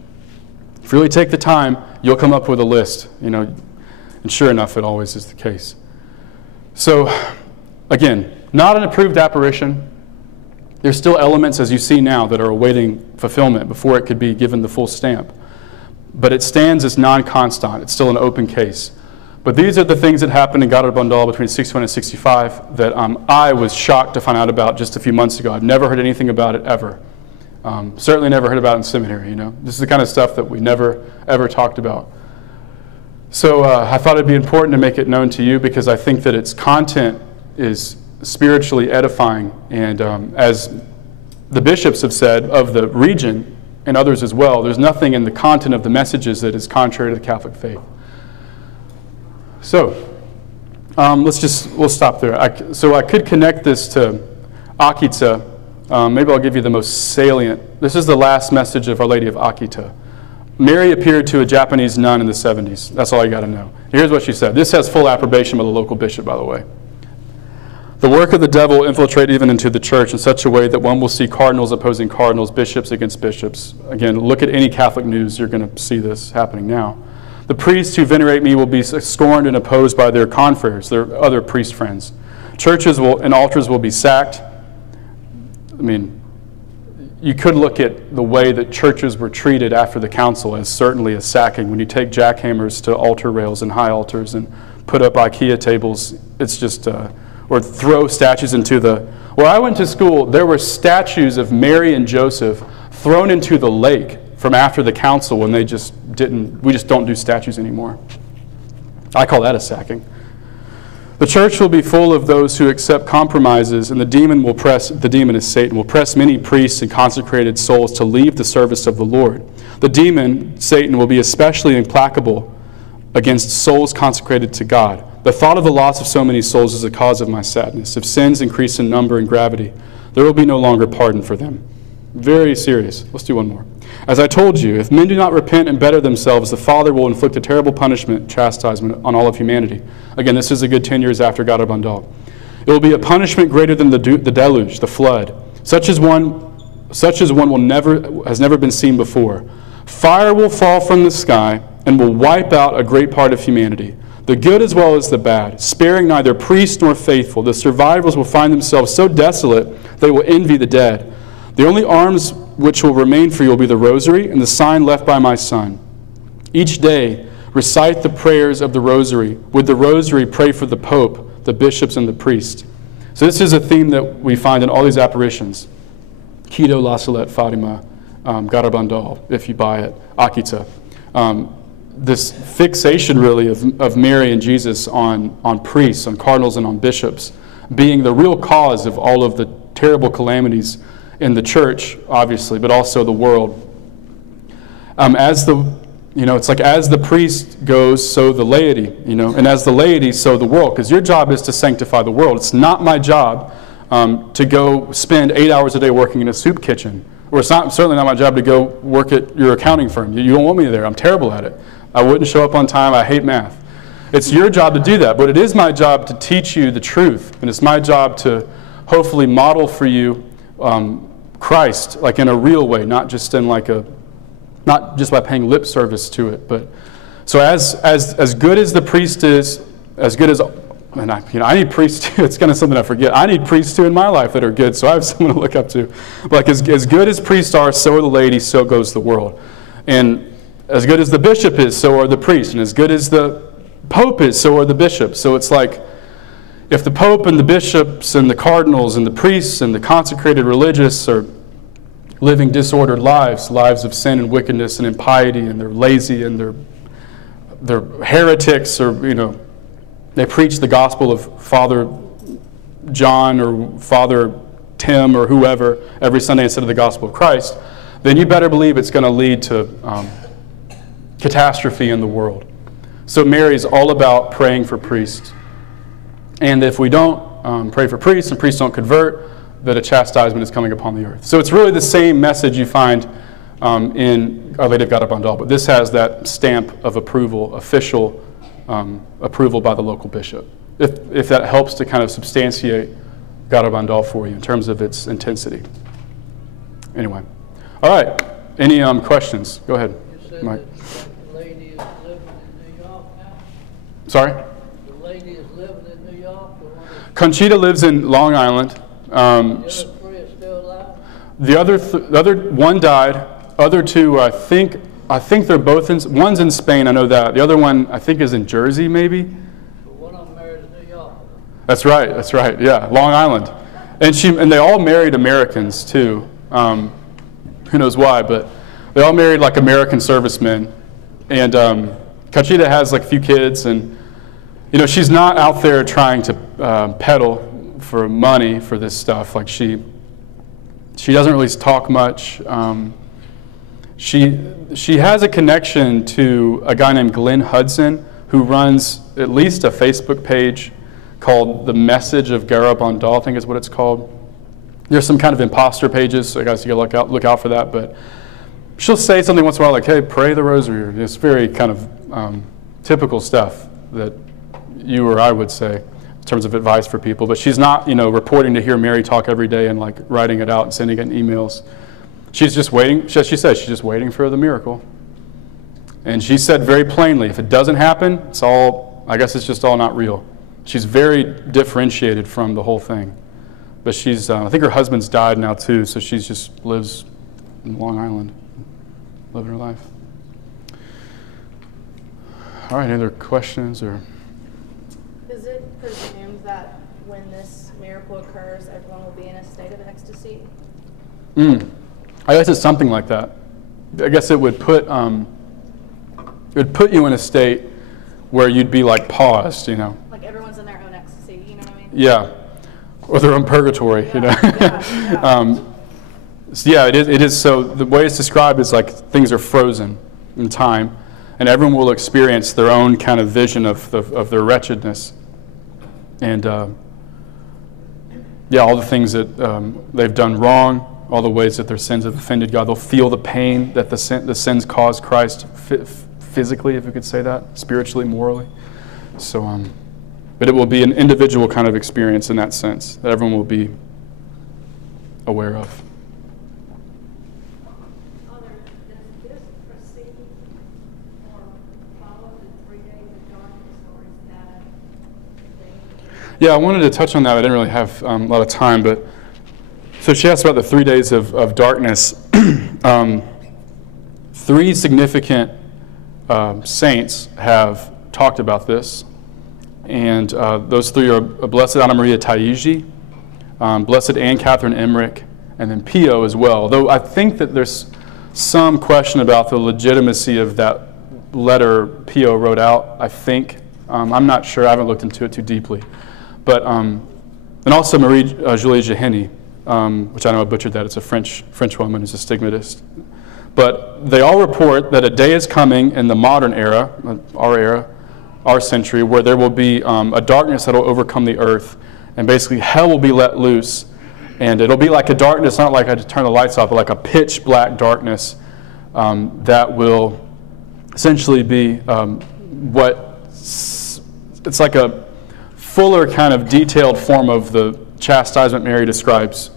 if you really take the time, you'll come up with a list. And sure enough, it always is the case. So, again, not an approved apparition. There's still elements, as you see now, that are awaiting fulfillment before it could be given the full stamp. But it stands as non-constant. It's still an open case. But these are the things that happened in Garabandal between 61 and 65 that I was shocked to find out about just a few months ago. I've never heard anything about it ever. Certainly never heard about it in seminary. This is the kind of stuff that we never, ever talked about. So I thought it'd be important to make it known to you, because I think that its content is spiritually edifying, and as the bishops have said of the region, and others as well, there's nothing in the content of the messages that is contrary to the Catholic faith. So we'll stop there. So I could connect this to Akita. Maybe I'll give you the most salient. This is the last message of Our Lady of Akita. Mary appeared to a Japanese nun in the 70s. That's all you got to know. Here's what she said. This has full approbation by the local bishop, by the way. The work of the devil will infiltrate even into the church in such a way that one will see cardinals opposing cardinals, bishops against bishops. Again, look at any Catholic news, you're going to see this happening now. The priests who venerate me will be scorned and opposed by their confreres, their other priest friends. Churches and altars will be sacked. I mean, you could look at the way that churches were treated after the council as certainly a sacking. When you take jackhammers to altar rails and high altars and put up IKEA tables, it's just... or throw statues into where I went to school, there were statues of Mary and Joseph thrown into the lake from after the council when we just don't do statues anymore. I call that a sacking. The church will be full of those who accept compromises, and the demon is Satan, will press many priests and consecrated souls to leave the service of the Lord. The demon, Satan, will be especially implacable against souls consecrated to God. The thought of the loss of so many souls is the cause of my sadness. If sins increase in number and gravity, there will be no longer pardon for them. Very serious. Let's do one more. As I told you, if men do not repent and better themselves, the Father will inflict a terrible punishment, chastisement on all of humanity. Again, this is a good 10 years after Garabandal. It will be a punishment greater than the deluge, the flood. Such as one has never been seen before. Fire will fall from the sky and will wipe out a great part of humanity, the good as well as the bad, sparing neither priest nor faithful. The survivors will find themselves so desolate they will envy the dead. The only arms which will remain for you will be the rosary and the sign left by my Son. Each day, recite the prayers of the rosary. With the rosary, pray for the Pope, the bishops, and the priest. So this is a theme that we find in all these apparitions. Quito, La Salette, Fatima, Garabandal, if you buy it, Akita. This fixation really of Mary and Jesus on priests, on cardinals, and on bishops being the real cause of all of the terrible calamities in the church, obviously, but also the world. It's like as the priest goes, so the laity, and as the laity, so the world, because your job is to sanctify the world. It's not my job to go spend 8 hours a day working in a soup kitchen, or it's certainly not my job to go work at your accounting firm. You don't want me there. I'm terrible at it. I wouldn't show up on time. I hate math. It's your job to do that, but it is my job to teach you the truth, and it's my job to hopefully model for you Christ, like in a real way, not just by paying lip service to it. But so as good as the priest is, as good as, and I need priests too. It's kind of something I forget. I need priests too in my life that are good, so I have someone to look up to. But like as good as priests are, so are the lady, so goes the world. And as good as the bishop is, so are the priests. And as good as the Pope is, so are the bishops. So it's like, if the Pope and the bishops and the cardinals and the priests and the consecrated religious are living disordered lives of sin and wickedness and impiety, and they're lazy and they're heretics, or they preach the gospel of Father John or Father Tim or whoever every Sunday instead of the gospel of Christ, then you better believe it's going to lead to catastrophe in the world. So Mary's all about praying for priests. And if we don't pray for priests and priests don't convert, that a chastisement is coming upon the earth. So it's really the same message you find in Our Lady of Garabandal, but this has that stamp of approval, official approval by the local bishop. If that helps to kind of substantiate Garabandal for you in terms of its intensity. Anyway. All right. Any questions? Go ahead, Mike. The lady is living in New York now? Sorry? The lady is living in New York? Conchita lives in Long Island. The other three are still alive? The other one died. Other two, I think they're both one's in Spain, I know that. The other one, I think, is in Jersey, maybe. But one of them married a New Yorker. That's right, yeah, Long Island. And they all married Americans, too. Who knows why, but they all married, like, American servicemen. And Conchita has, like, a few kids, and, she's not out there trying to peddle for money for this stuff. Like, she doesn't really talk much. She has a connection to a guy named Glenn Hudson, who runs at least a Facebook page called The Message of Garabandal, I think is what it's called. There's some kind of imposter pages, so I guess you can look out for that. But she'll say something once in a while like, hey, pray the rosary. It's very kind of typical stuff that you or I would say in terms of advice for people. But she's not, reporting to hear Mary talk every day and like writing it out and sending it in emails. She's just waiting. She says she's just waiting for the miracle. And she said very plainly, if it doesn't happen, I guess it's just all not real. She's very differentiated from the whole thing. But she's, I think her husband's died now too, so she just lives in Long Island, living her life. All right, any other questions or? Is it presumed that when this miracle occurs, everyone will be in a state of ecstasy? I guess it's something like that. I guess it would put you in a state where you'd be like paused, Like everyone's in their own ecstasy, you know what I mean? Yeah, or their own purgatory, So yeah, it is. So the way it's described is like things are frozen in time, and everyone will experience their own kind of vision of their wretchedness, and all the things that they've done wrong. All the ways that their sins have offended God. They'll feel the pain that the sins caused Christ physically, if you could say that, spiritually, morally. So, but it will be an individual kind of experience in that sense that everyone will be aware of. Father, does this precede or follow the 3 days of darkness, or is that a thing? Yeah, I wanted to touch on that. I didn't really have a lot of time, but so she asked about the 3 days of darkness. 3 significant saints have talked about this, and those 3 are Blessed Anna Maria Taigi, Blessed Anne Catherine Emmerich, and then Pio as well. Though I think that there's some question about the legitimacy of that letter Pio wrote out, I think. I'm not sure. I haven't looked into it too deeply. But, and also Marie Julie Jeheny, which I know I butchered that. It's a French woman who's a stigmatist. But they all report that a day is coming in the modern era, our century, where there will be a darkness that will overcome the earth, and basically hell will be let loose. And it'll be like a darkness, not like I just turn the lights off, but like a pitch black darkness that will essentially be it's like a fuller kind of detailed form of the chastisement Mary describes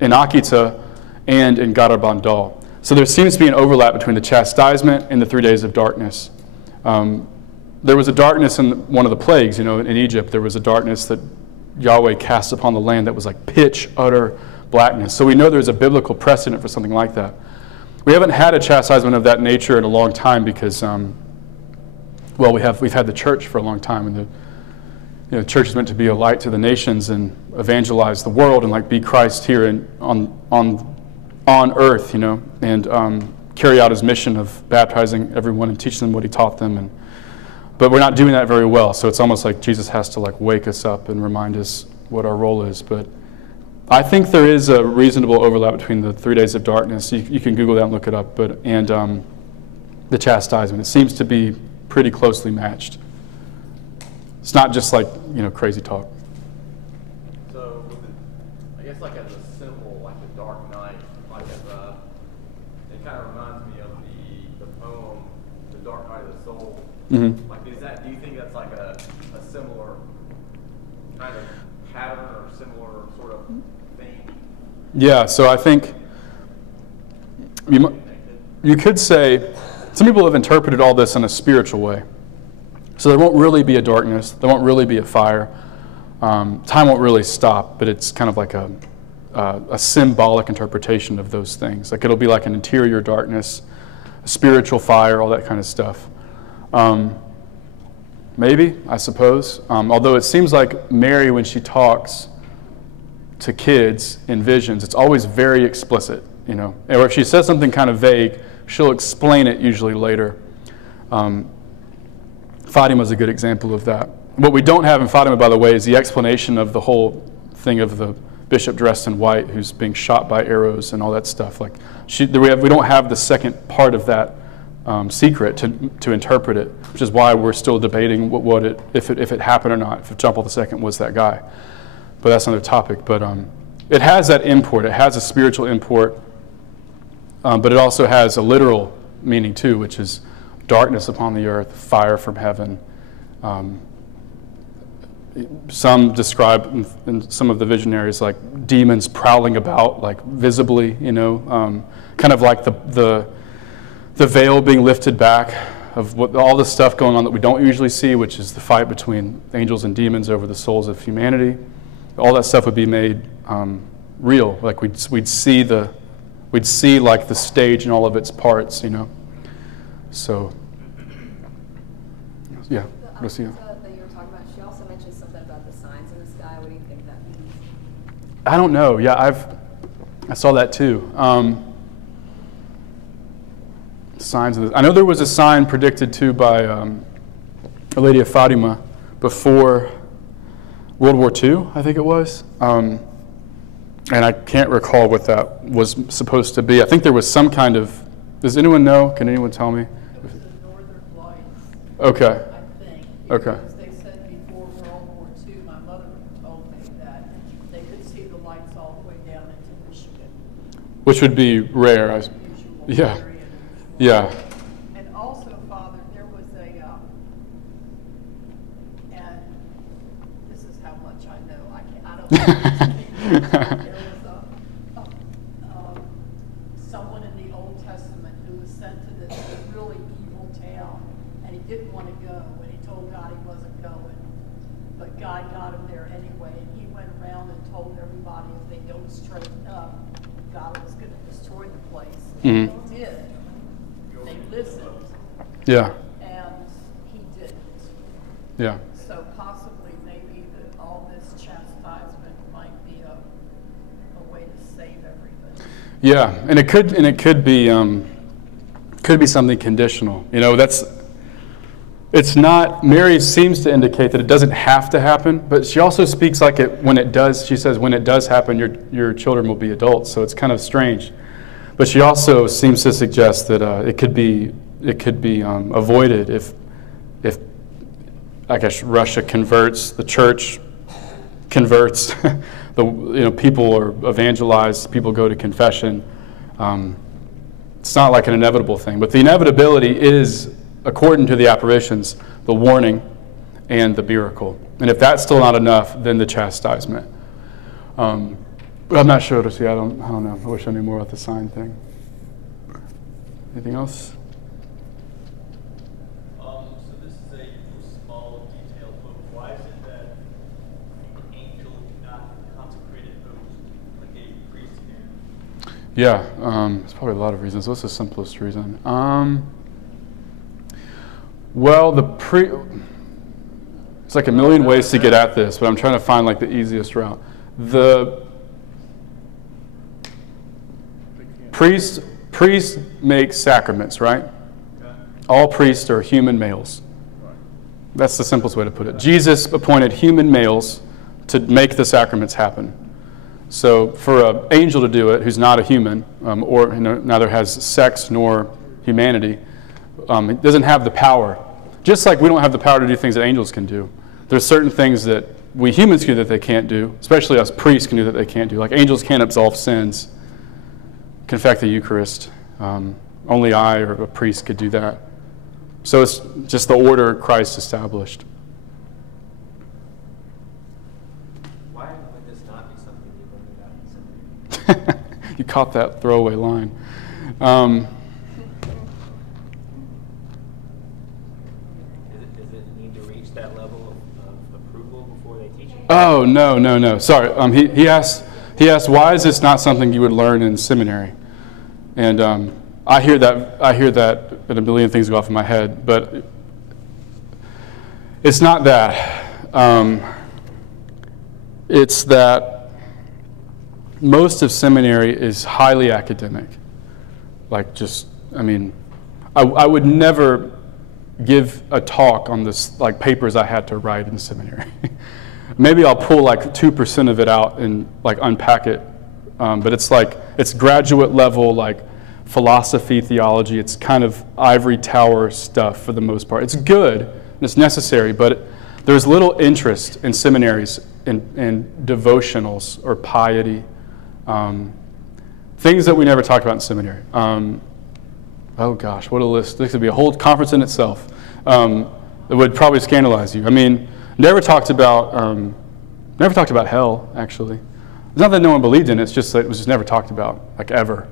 in Akita and in Garabandal. So there seems to be an overlap between the chastisement and the 3 days of darkness. There was a darkness in one of the plagues, in Egypt. There was a darkness that Yahweh cast upon the land that was like pitch, utter blackness. So we know there's a biblical precedent for something like that. We haven't had a chastisement of that nature in a long time because, we've had the church for a long time, and the church is meant to be a light to the nations and evangelize the world and like be Christ here on earth, and carry out his mission of baptizing everyone and teaching them what he taught them. But we're not doing that very well, so it's almost like Jesus has to like wake us up and remind us what our role is. But I think there is a reasonable overlap between the 3 days of darkness. You can Google that and look it up, and the chastisement. It seems to be pretty closely matched. It's not just like crazy talk. So, I guess like as a symbol, like the Dark Knight, like it kind of reminds me of the poem, "The Dark Night of the Soul." Mm-hmm. Like, do you think that's like a similar kind of pattern or similar sort of theme? Yeah. So I think you could say some people have interpreted all this in a spiritual way. So there won't really be a darkness. There won't really be a fire. Time won't really stop, but it's kind of like a symbolic interpretation of those things. Like it'll be like an interior darkness, a spiritual fire, all that kind of stuff. Maybe, I suppose. Although it seems like Mary, when she talks to kids in visions, it's always very explicit, Or if she says something kind of vague, she'll explain it usually later. Fatima's a good example of that. What we don't have in Fatima, by the way, is the explanation of the whole thing of the bishop dressed in white who's being shot by arrows and all that stuff. Like we don't have the second part of that secret to interpret it, which is why we're still debating if it happened or not, if John Paul II was that guy. But that's another topic. But it has that import. It has a spiritual import, but it also has a literal meaning too, which is darkness upon the earth, fire from heaven. Some describe in some of the visionaries like demons prowling about, like visibly, kind of like the veil being lifted back of all the stuff going on that we don't usually see, which is the fight between angels and demons over the souls of humanity. All that stuff would be made real. Like we'd see like the stage and all of its parts, So, yeah, Rocio. That you were talking about, she also mentioned something about the signs in the sky. What do you think that means? I don't know. Yeah, I saw that too. Signs. I know there was a sign predicted too by Our Lady of Fatima before World War II, I think it was. And I can't recall what that was supposed to be. I think there was some kind of. Does anyone know? Can anyone tell me? It was the Northern Lights. Okay. I think. Okay. Because they said before World War II, my mother told me that they could see the lights all the way down into Michigan. Which would be rare. Unusual, Yeah. very unusual. Yeah. And also, Father, there was and this is how much I know. I don't know. There was someone in the Old Testament who was sent to this really evil town, and he didn't want to go, and he told God he wasn't going, but God got him there anyway, and he went around and told everybody if they don't straighten up, God was going to destroy the place. And he did. They listened. Yeah. And he didn't. Yeah. So possibly maybe all this chastisement might be a Yeah, and it could be something conditional. You know, it's not. Mary seems to indicate that it doesn't have to happen, but she also speaks like it when it does. She says when it does happen, your children will be adults. So it's kind of strange. But she also seems to suggest that it could be avoided if I guess Russia converts, the church converts, people are evangelized, people go to confession. It's not like an inevitable thing, but the inevitability is, according to the apparitions, the warning and the miracle. And if that's still not enough, then the chastisement. But I'm not sure to see. I don't know. I wish I knew more about the sign thing. Anything else? So this is a small detail, but why is it that an angel cannot consecrate a host like a priest can? Yeah, there's probably a lot of reasons. What's the simplest reason? Well, it's like a million ways to get at this, but I'm trying to find like the easiest route. The priest makes sacraments, right? All priests are human males. That's the simplest way to put it. Jesus appointed human males to make the sacraments happen. So for an angel to do it, who's not a human, or neither has sex nor humanity, it doesn't have the power. Just like we don't have the power to do things that angels can do. There's certain things that we humans can do that they can't do, especially us priests can do that they can't do. Like angels can't absolve sins, confect the Eucharist. Only I or a priest could do that. So it's just the order Christ established. Why would this not be something you learned about in seminary? You caught that throwaway line. Does it need to reach that level of approval before they teach it? Oh, no. Sorry. He asked, why is this not something you would learn in seminary? And I hear that, and a million things go off in my head, but it's not that. It's that most of seminary is highly academic. Like I would never give a talk on this, like papers I had to write in seminary. Maybe I'll pull like 2% of it out and like unpack it. But it's graduate level, like philosophy, theology. It's kind of ivory tower stuff for the most part. It's good, and it's necessary, but there's little interest in seminaries in devotionals or piety. Things that we never talk about in seminary. Oh gosh, what a list. This could be a whole conference in itself. It would probably scandalize you. I mean, never talked about hell, actually. It's not that no one believed in it, it's just that it was just never talked about, like ever.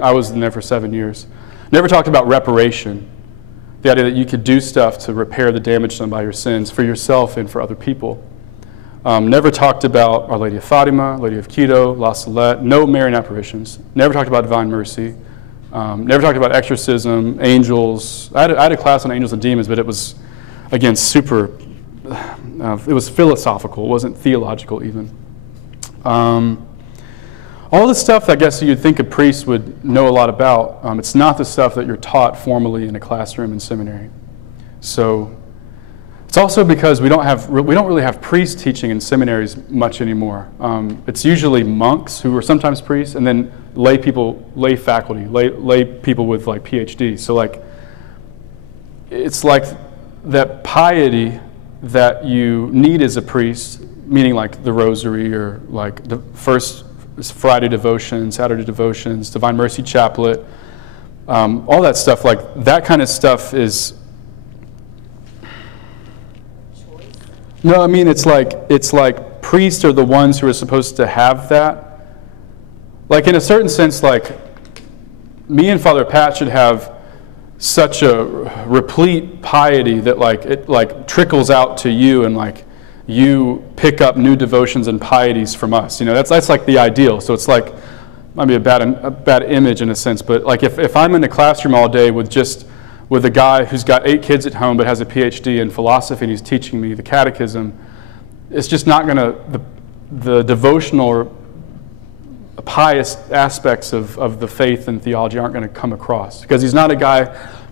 I was in there for 7 years. Never talked about reparation. The idea that you could do stuff to repair the damage done by your sins for yourself and for other people. Never talked about Our Lady of Fatima, Lady of Quito, La Salette, no Marian apparitions. Never talked about Divine Mercy. Never talked about exorcism, angels. I had a class on angels and demons, but it was, again, super, it was philosophical. It wasn't theological even. All the stuff I guess you'd think a priest would know a lot about, it's not the stuff that you're taught formally in a classroom in seminary. So it's also because we don't really have priests teaching in seminaries much anymore. It's usually monks who are sometimes priests, and then lay faculty, lay people with like PhDs. So like, it's like that piety that you need as a priest, meaning like the rosary or like the first Friday devotions, Saturday devotions, Divine Mercy Chaplet, all that stuff, like that kind of stuff is. No, I mean it's like priests are the ones who are supposed to have that. Like in a certain sense, like me and Father Pat should have such a replete piety that like it like trickles out to you and like you pick up new devotions and pieties from us. You know, that's like the ideal. So it's like might be a bad image in a sense, but like if I'm in a classroom all day with a guy who's got 8 kids at home but has a PhD in philosophy and he's teaching me the catechism, it's just not going to, the devotional pious aspects of the faith and theology aren't going to come across, because he's not a guy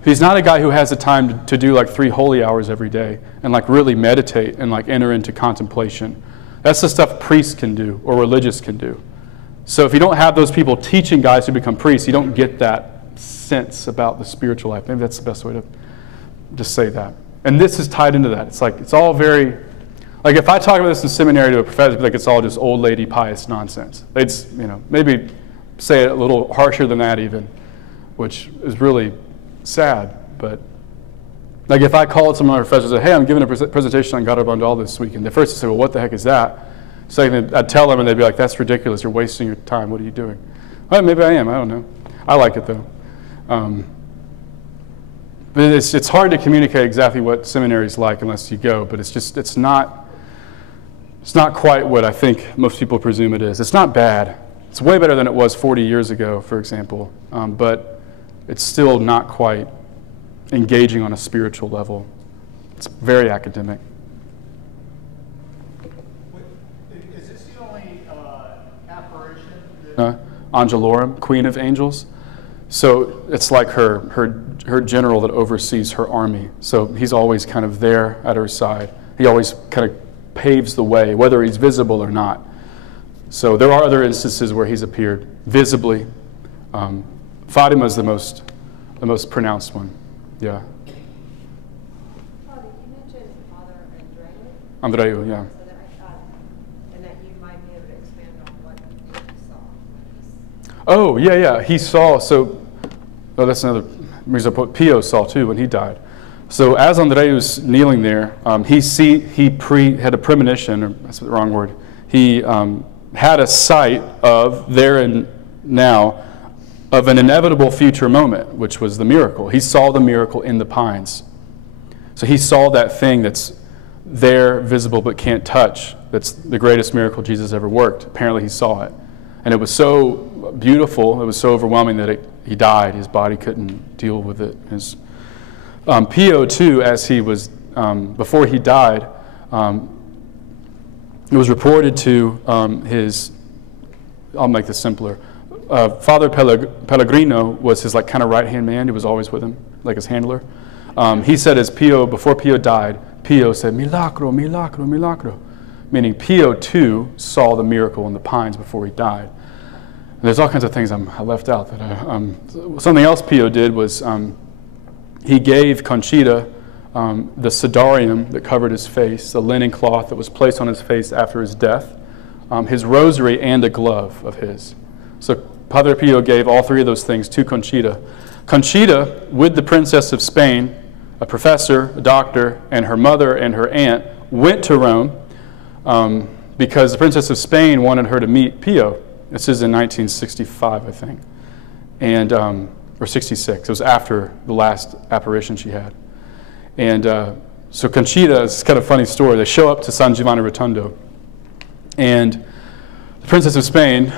who has the time to do like 3 holy hours every day and like really meditate and like enter into contemplation. That's the stuff priests can do or religious can do. So if you don't have those people teaching guys to become priests, you don't get that sense about the spiritual life. Maybe that's the best way to just say that. And this is tied into that. It's like, it's all very, like if I talk about this in seminary to a professor, it'd be like it's all just old lady pious nonsense. They'd, maybe say it a little harsher than that even, which is really sad. But like if I called some of my professors and say, hey, I'm giving a presentation on Garabandal this weekend, the first would say, well, what the heck is that? Second, I'd tell them and they'd be like, that's ridiculous. You're wasting your time. What are you doing? Well, maybe I am. I don't know. I like it though. But it's hard to communicate exactly what seminary is like unless you go. But it's not quite what I think most people presume it is. It's not bad. It's way better than it was 40 years ago, for example. But it's still not quite engaging on a spiritual level. It's very academic. Is this the only apparition? Angelorum, Queen of Angels. So it's like her general that oversees her army. So he's always kind of there at her side. He always kind of paves the way, whether he's visible or not. So there are other instances where he's appeared visibly. Fatima is the most pronounced one. Yeah. Father, you mentioned Father Andreu. Andreu, yeah. So that I thought, and that you might be able to expand on what you saw. Oh, yeah. He saw, that's another reason I put Pio saw too when he died. So as Andreu's kneeling there, he had a premonition, or that's the wrong word. He had a sight of there and now of an inevitable future moment, which was the miracle. He saw the miracle in the pines. So he saw that thing that's there, visible, but can't touch. That's the greatest miracle Jesus ever worked. Apparently he saw it. And it was so beautiful, it was so overwhelming that he died. His body couldn't deal with it. Pio, too, as he was, before he died, it was reported to I'll make this simpler. Father Pellegrino was his kind of right-hand man. He was always with him, like his handler. He said before Pio died, Pio said, milagro, milagro, milagro, meaning Pio too saw the miracle in the pines before he died. And there's all kinds of things I left out. Something else Pio did was he gave Conchita the sudarium that covered his face, the linen cloth that was placed on his face after his death, his rosary, and a glove of his. So Padre Pio gave all 3 of those things to Conchita. Conchita, with the Princess of Spain, a professor, a doctor, and her mother and her aunt, went to Rome because the Princess of Spain wanted her to meet Pio. This is in 1965, I think, or 66. It was after the last apparition she had. And so Conchita, it's kind of a funny story. They show up to San Giovanni Rotondo, and the Princess of Spain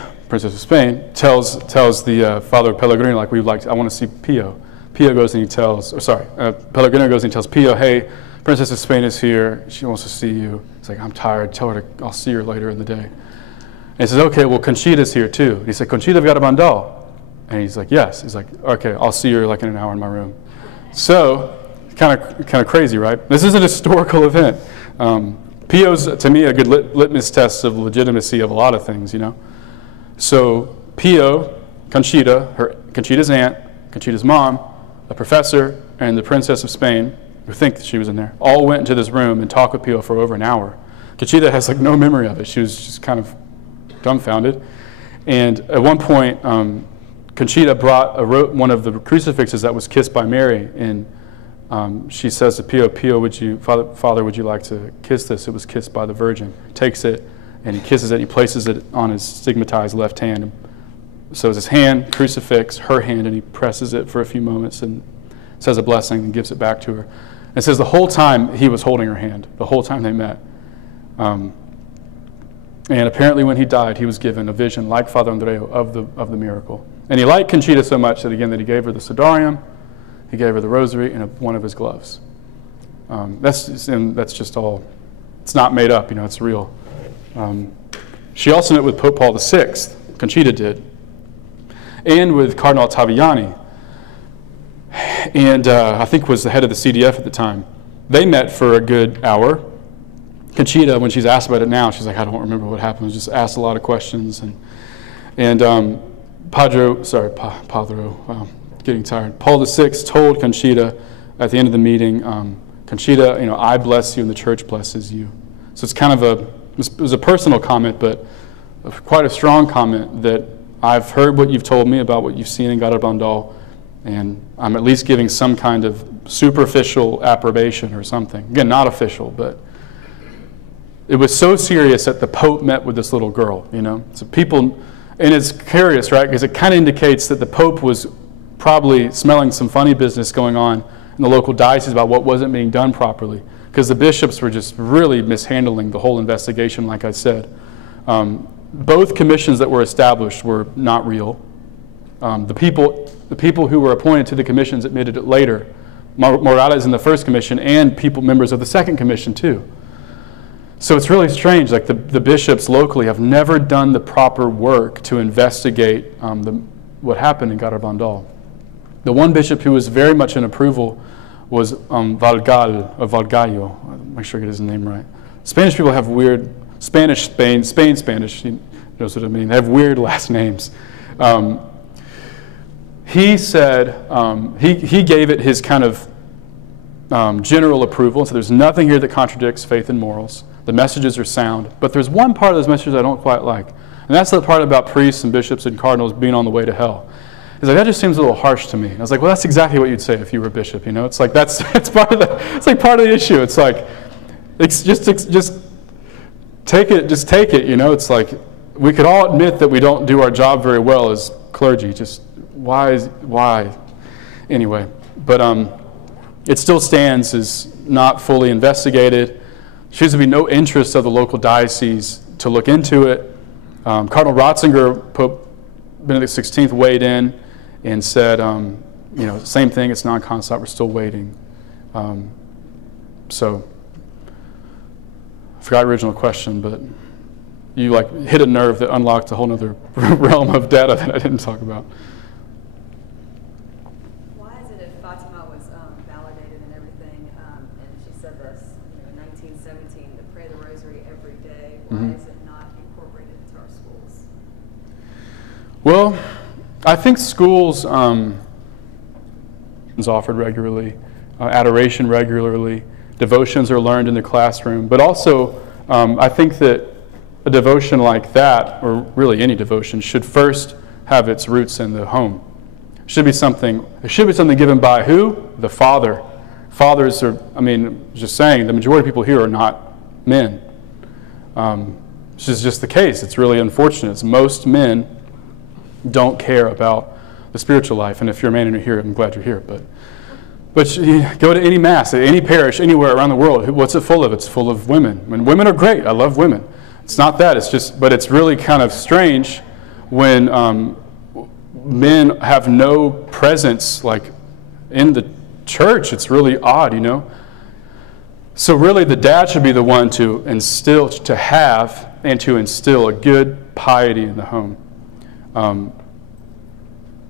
tells the Father Pellegrino, I want to see Pio. Pio goes and he tells, Pellegrino goes and he tells Pio, hey, Princess of Spain is here. She wants to see you. He's like, I'm tired. Tell her I'll see her later in the day. And he says, okay, well, Conchita's here too. And he said, Conchita of Garabandal? And he's like, yes. He's like, okay, I'll see her in an hour in my room. So, kind of crazy, right? This is an historical event. Pio's, to me, a good litmus test of legitimacy of a lot of things, So Pio, Conchita's aunt, Conchita's mom, a professor, and the Princess of Spain, who think she was in there, all went into this room and talked with Pio for over an hour. Conchita has no memory of it. She was just kind of dumbfounded. And at one point, Conchita wrote one of the crucifixes that was kissed by Mary, and she says to Pio, Father, would you like to kiss this? It was kissed by the Virgin. Takes it, and he kisses it, he places it on his stigmatized left hand. So it's his hand, crucifix, her hand, and he presses it for a few moments and says a blessing and gives it back to her. And it says the whole time he was holding her hand, the whole time they met. And apparently when he died, he was given a vision like Father Andreu of the miracle. And he liked Conchita so much that he gave her the sudarium, he gave her the rosary, and one of his gloves. That's just all, it's not made up, it's real. She also met with Pope Paul VI, Conchita did, and with Cardinal Ottaviani, and I think was the head of the CDF at the time. They met for a good hour. Conchita, when she's asked about it now, she's like, I don't remember what happened. Just asked a lot of questions. And Padre, wow, getting tired. Paul VI told Conchita at the end of the meeting, Conchita, I bless you and the church blesses you. So it's kind of it was a personal comment, but quite a strong comment that I've heard what you've told me about what you've seen in Garabandal, and I'm at least giving some kind of superficial approbation or something. Again, not official, but it was so serious that the Pope met with this little girl, So people, and it's curious, right? Because it kind of indicates that the Pope was probably smelling some funny business going on in the local diocese about what wasn't being done properly. Because the bishops were just really mishandling the whole investigation, like I said. Both commissions that were established were not real. The people who were appointed to the commissions admitted it later. Morales in the first commission and members of the second commission too. So it's really strange, like the bishops locally have never done the proper work to investigate what happened in Garabandal. The one bishop who was very much in approval was Valgallo. I'll make sure I get his name right. Spanish people have weird, Spanish, Spanish, you know what I mean? They have weird last names. He said, he gave it his kind of general approval, so there's nothing here that contradicts faith and morals. The messages are sound, but there's one part of those messages I don't quite like, and that's the part about priests and bishops and cardinals being on the way to hell. He's like, that just seems a little harsh to me. And I was like, well, that's exactly what you'd say if you were a bishop, It's like it's part of the issue. It's like, it's just take it, It's like we could all admit that we don't do our job very well as clergy. Just why? Anyway, but it still stands as not fully investigated. There seems to be no interest of the local diocese to look into it. Cardinal Ratzinger, Pope Benedict XVI, weighed in and said, same thing, it's non-constant, we're still waiting. So, I forgot the original question, but you hit a nerve that unlocked a whole other realm of data that I didn't talk about. Why is it if Fatima was validated and everything, and she said this in 1917, to pray the rosary every day, why is it not incorporated into our schools? Well, I think schools is offered regularly, adoration regularly, devotions are learned in the classroom, but also I think that a devotion like that, or really any devotion, should first have its roots in the home. It should be something given by who? The father. Fathers are, just saying, the majority of people here are not men. This is just the case. It's really unfortunate. Most men don't care about the spiritual life, and if you're a man and you're here, I'm glad you're here. But you go to any mass, at any parish, anywhere around the world, what's it full of? It's full of women. And women are great. I love women. It's not that. But it's really kind of strange when men have no presence in the church. It's really odd, So really, the dad should be the one to have and to instill a good piety in the home.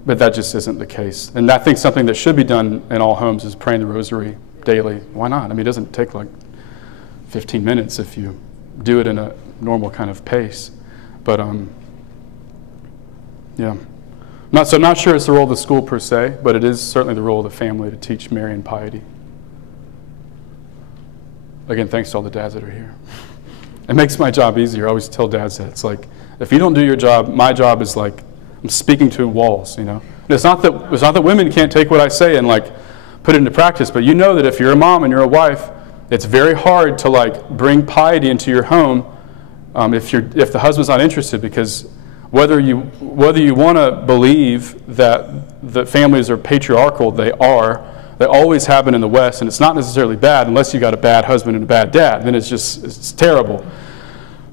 But that just isn't the case. And I think something that should be done in all homes is praying the rosary daily. Why not? It doesn't take 15 minutes if you do it in a normal kind of pace. But yeah. So I'm not sure it's the role of the school per se, but it is certainly the role of the family to teach Marian piety. Again, thanks to all the dads that are here. It makes my job easier. I always tell dads that. It's like, if you don't do your job, my job is I'm speaking to walls, And it's not that women can't take what I say and put it into practice, but that if you're a mom and you're a wife, it's very hard to bring piety into your home if the husband's not interested, because whether you want to believe that the families are patriarchal, they always have been in the West, and it's not necessarily bad unless you got a bad husband and a bad dad. Then it's terrible.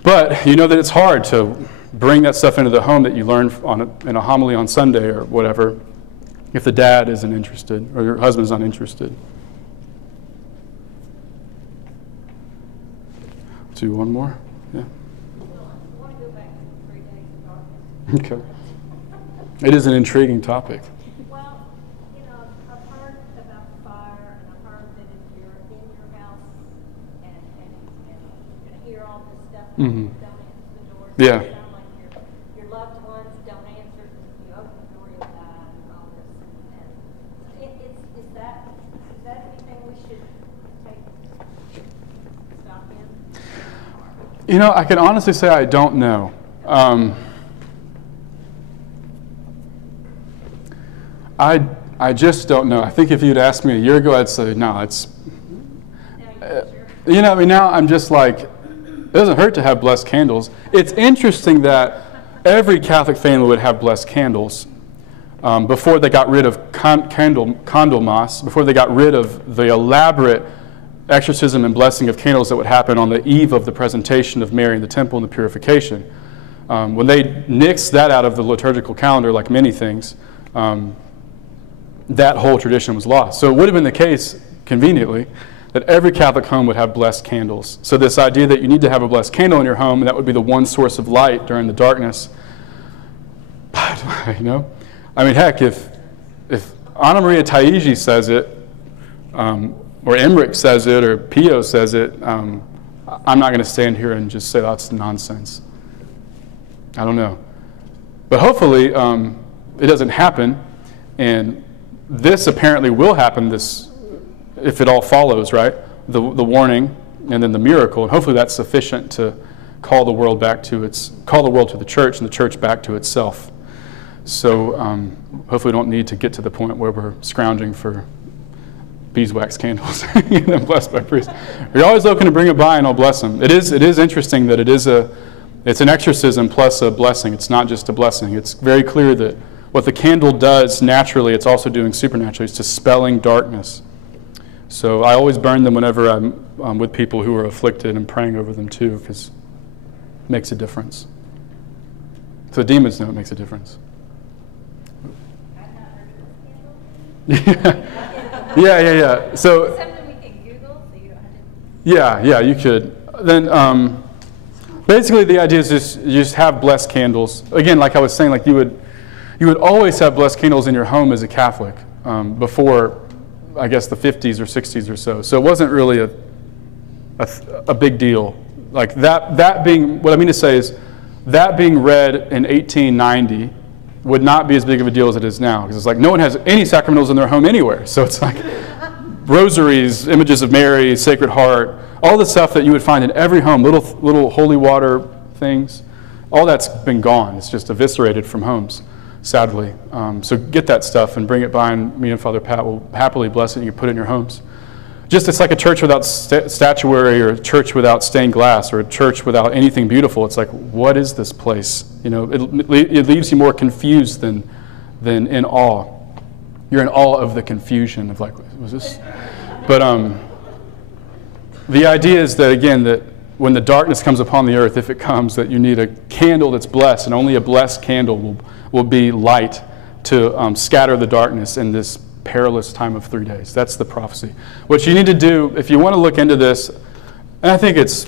But that it's hard to bring that stuff into the home that you learn in a homily on Sunday or whatever, if the dad isn't interested or your husband's not interested. Do one more? Yeah. I want to go back to the 3 days of darkness. Okay. It is an intriguing topic. Well, you know, I've heard about fire, and I've heard that if you're in your house and you're gonna hear all this stuff, Mhm. don't answer the doors. Yeah. It sounds like your loved ones don't answer, because if you open the door, you'll die, and all this. And is that anything we should take stock in? You know, I can honestly say I don't know. I just don't know. I think if you'd asked me a year ago, I'd say, no, it's, you know, I mean, now I'm just like, it doesn't hurt to have blessed candles. It's interesting that every Catholic family would have blessed candles before they got rid of Candlemas, before they got rid of the elaborate exorcism and blessing of candles that would happen on the eve of the presentation of Mary in the temple and the purification. When they nixed that out of the liturgical calendar, like many things, that whole tradition was lost. So it would have been the case, conveniently, that every Catholic home would have blessed candles. So this idea that you need to have a blessed candle in your home, and that would be the one source of light during the darkness. But, you know, I mean, heck, if Anna Maria Taigi says it, or Emmerich says it, or Pio says it, I'm not going to stand here and just say that's nonsense. I don't know. But hopefully it doesn't happen, and this apparently will happen if it all follows, right? The warning and then the miracle, and hopefully that's sufficient to call the world to the church and the church back to itself. So hopefully we don't need to get to the point where we're scrounging for beeswax candles and them blessed by priests. You're always looking to bring it by and I'll bless them. It is interesting that it's an exorcism plus a blessing. It's not just a blessing. It's very clear that what the candle does naturally, it's also doing supernaturally. It's dispelling darkness. So I always burn them whenever I'm with people who are afflicted and praying over them too, because it makes a difference. So demons know it makes a difference. I've not heard of this candle. Yeah. So Is it something we can Google, so you don't have to? yeah, you could. Then basically the idea is you just have blessed candles. Again, like I was saying, like you would always have blessed candles in your home as a Catholic before, I guess, the 50s or 60s or so. So it wasn't really a big deal. Like that being, what I mean to say is, that being read in 1890 would not be as big of a deal as it is now. Because it's like no one has any sacramentals in their home anywhere. So it's like rosaries, images of Mary, Sacred Heart, all the stuff that you would find in every home, little holy water things, all that's been gone. It's just eviscerated from homes, sadly. So get that stuff and bring it by, and me and Father Pat will happily bless it, and you can put it in your homes. Just, it's like a church without statuary, or a church without stained glass, or a church without anything beautiful. It's like, what is this place? You know, it leaves you more confused than in awe. You're in awe of the confusion of like, was this? But the idea is that, again, that when the darkness comes upon the earth, if it comes, that you need a candle that's blessed, and only a blessed candle will be light to scatter the darkness in this perilous time of 3 days. That's the prophecy. What you need to do, if you want to look into this, and I think it's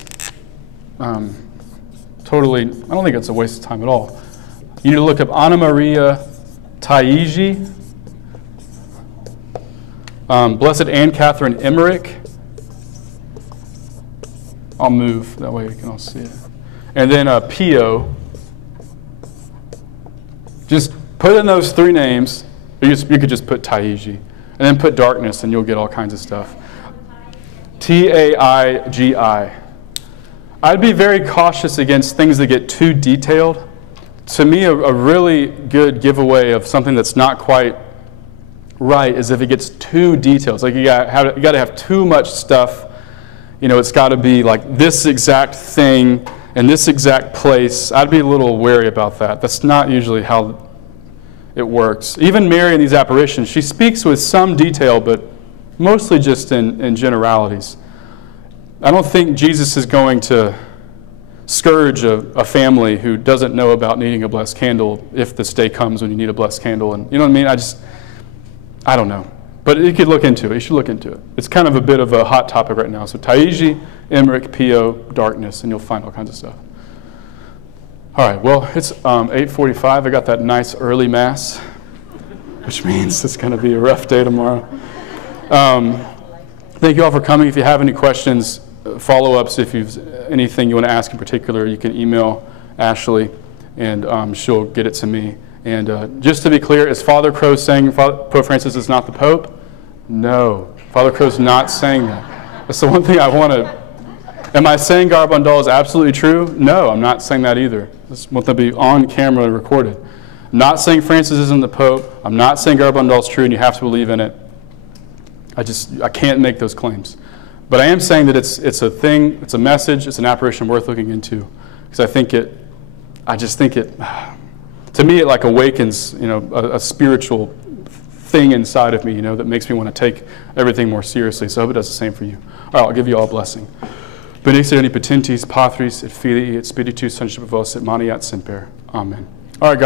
totally, I don't think it's a waste of time at all. You need to look up Anna Maria Taigi, Blessed Anne Catherine Emmerich. I'll move, that way you can all see it. And then Pio. Just put in those three names. You could just put Taigi, and then put darkness, and you'll get all kinds of stuff. Taigi. I'd be very cautious against things that get too detailed. To me, a really good giveaway of something that's not quite right is if it gets too detailed. It's like you got to have too much stuff. You know, it's got to be like this exact thing in this exact place. I'd be a little wary about that. That's not usually how it works. Even Mary in these apparitions, she speaks with some detail, but mostly just in generalities. I don't think Jesus is going to scourge a family who doesn't know about needing a blessed candle if this day comes when you need a blessed candle. And you know what I mean? I don't know. But you could look into it. You should look into it. It's kind of a bit of a hot topic right now. So Taigi, Emmerich, Pio, darkness, and you'll find all kinds of stuff. All right, well, it's 8:45. I got that nice early mass, which means it's going to be a rough day tomorrow. Thank you all for coming. If you have any questions, follow-ups, if you've anything you want to ask in particular, you can email Ashley, and she'll get it to me. And just to be clear, is Father Crow saying Pope Francis is not the Pope? No, Father Crow's not saying that. That's the one thing I want to... Am I saying Garabandal is absolutely true? No, I'm not saying that either. I just want that to be on camera and recorded. I'm not saying Francis isn't the Pope. I'm not saying Garabandal is true and you have to believe in it. I can't make those claims. But I am saying that it's a thing, it's a message, it's an apparition worth looking into. Because I just think it, to me, it like awakens, a spiritual thing inside of me, that makes me want to take everything more seriously. So I hope it does the same for you. All right, I'll give you all a blessing. Benedicite omnipotentis, Patris et Filii et Spiritus Sanctus vos et maniat semper. Amen. All right, guys.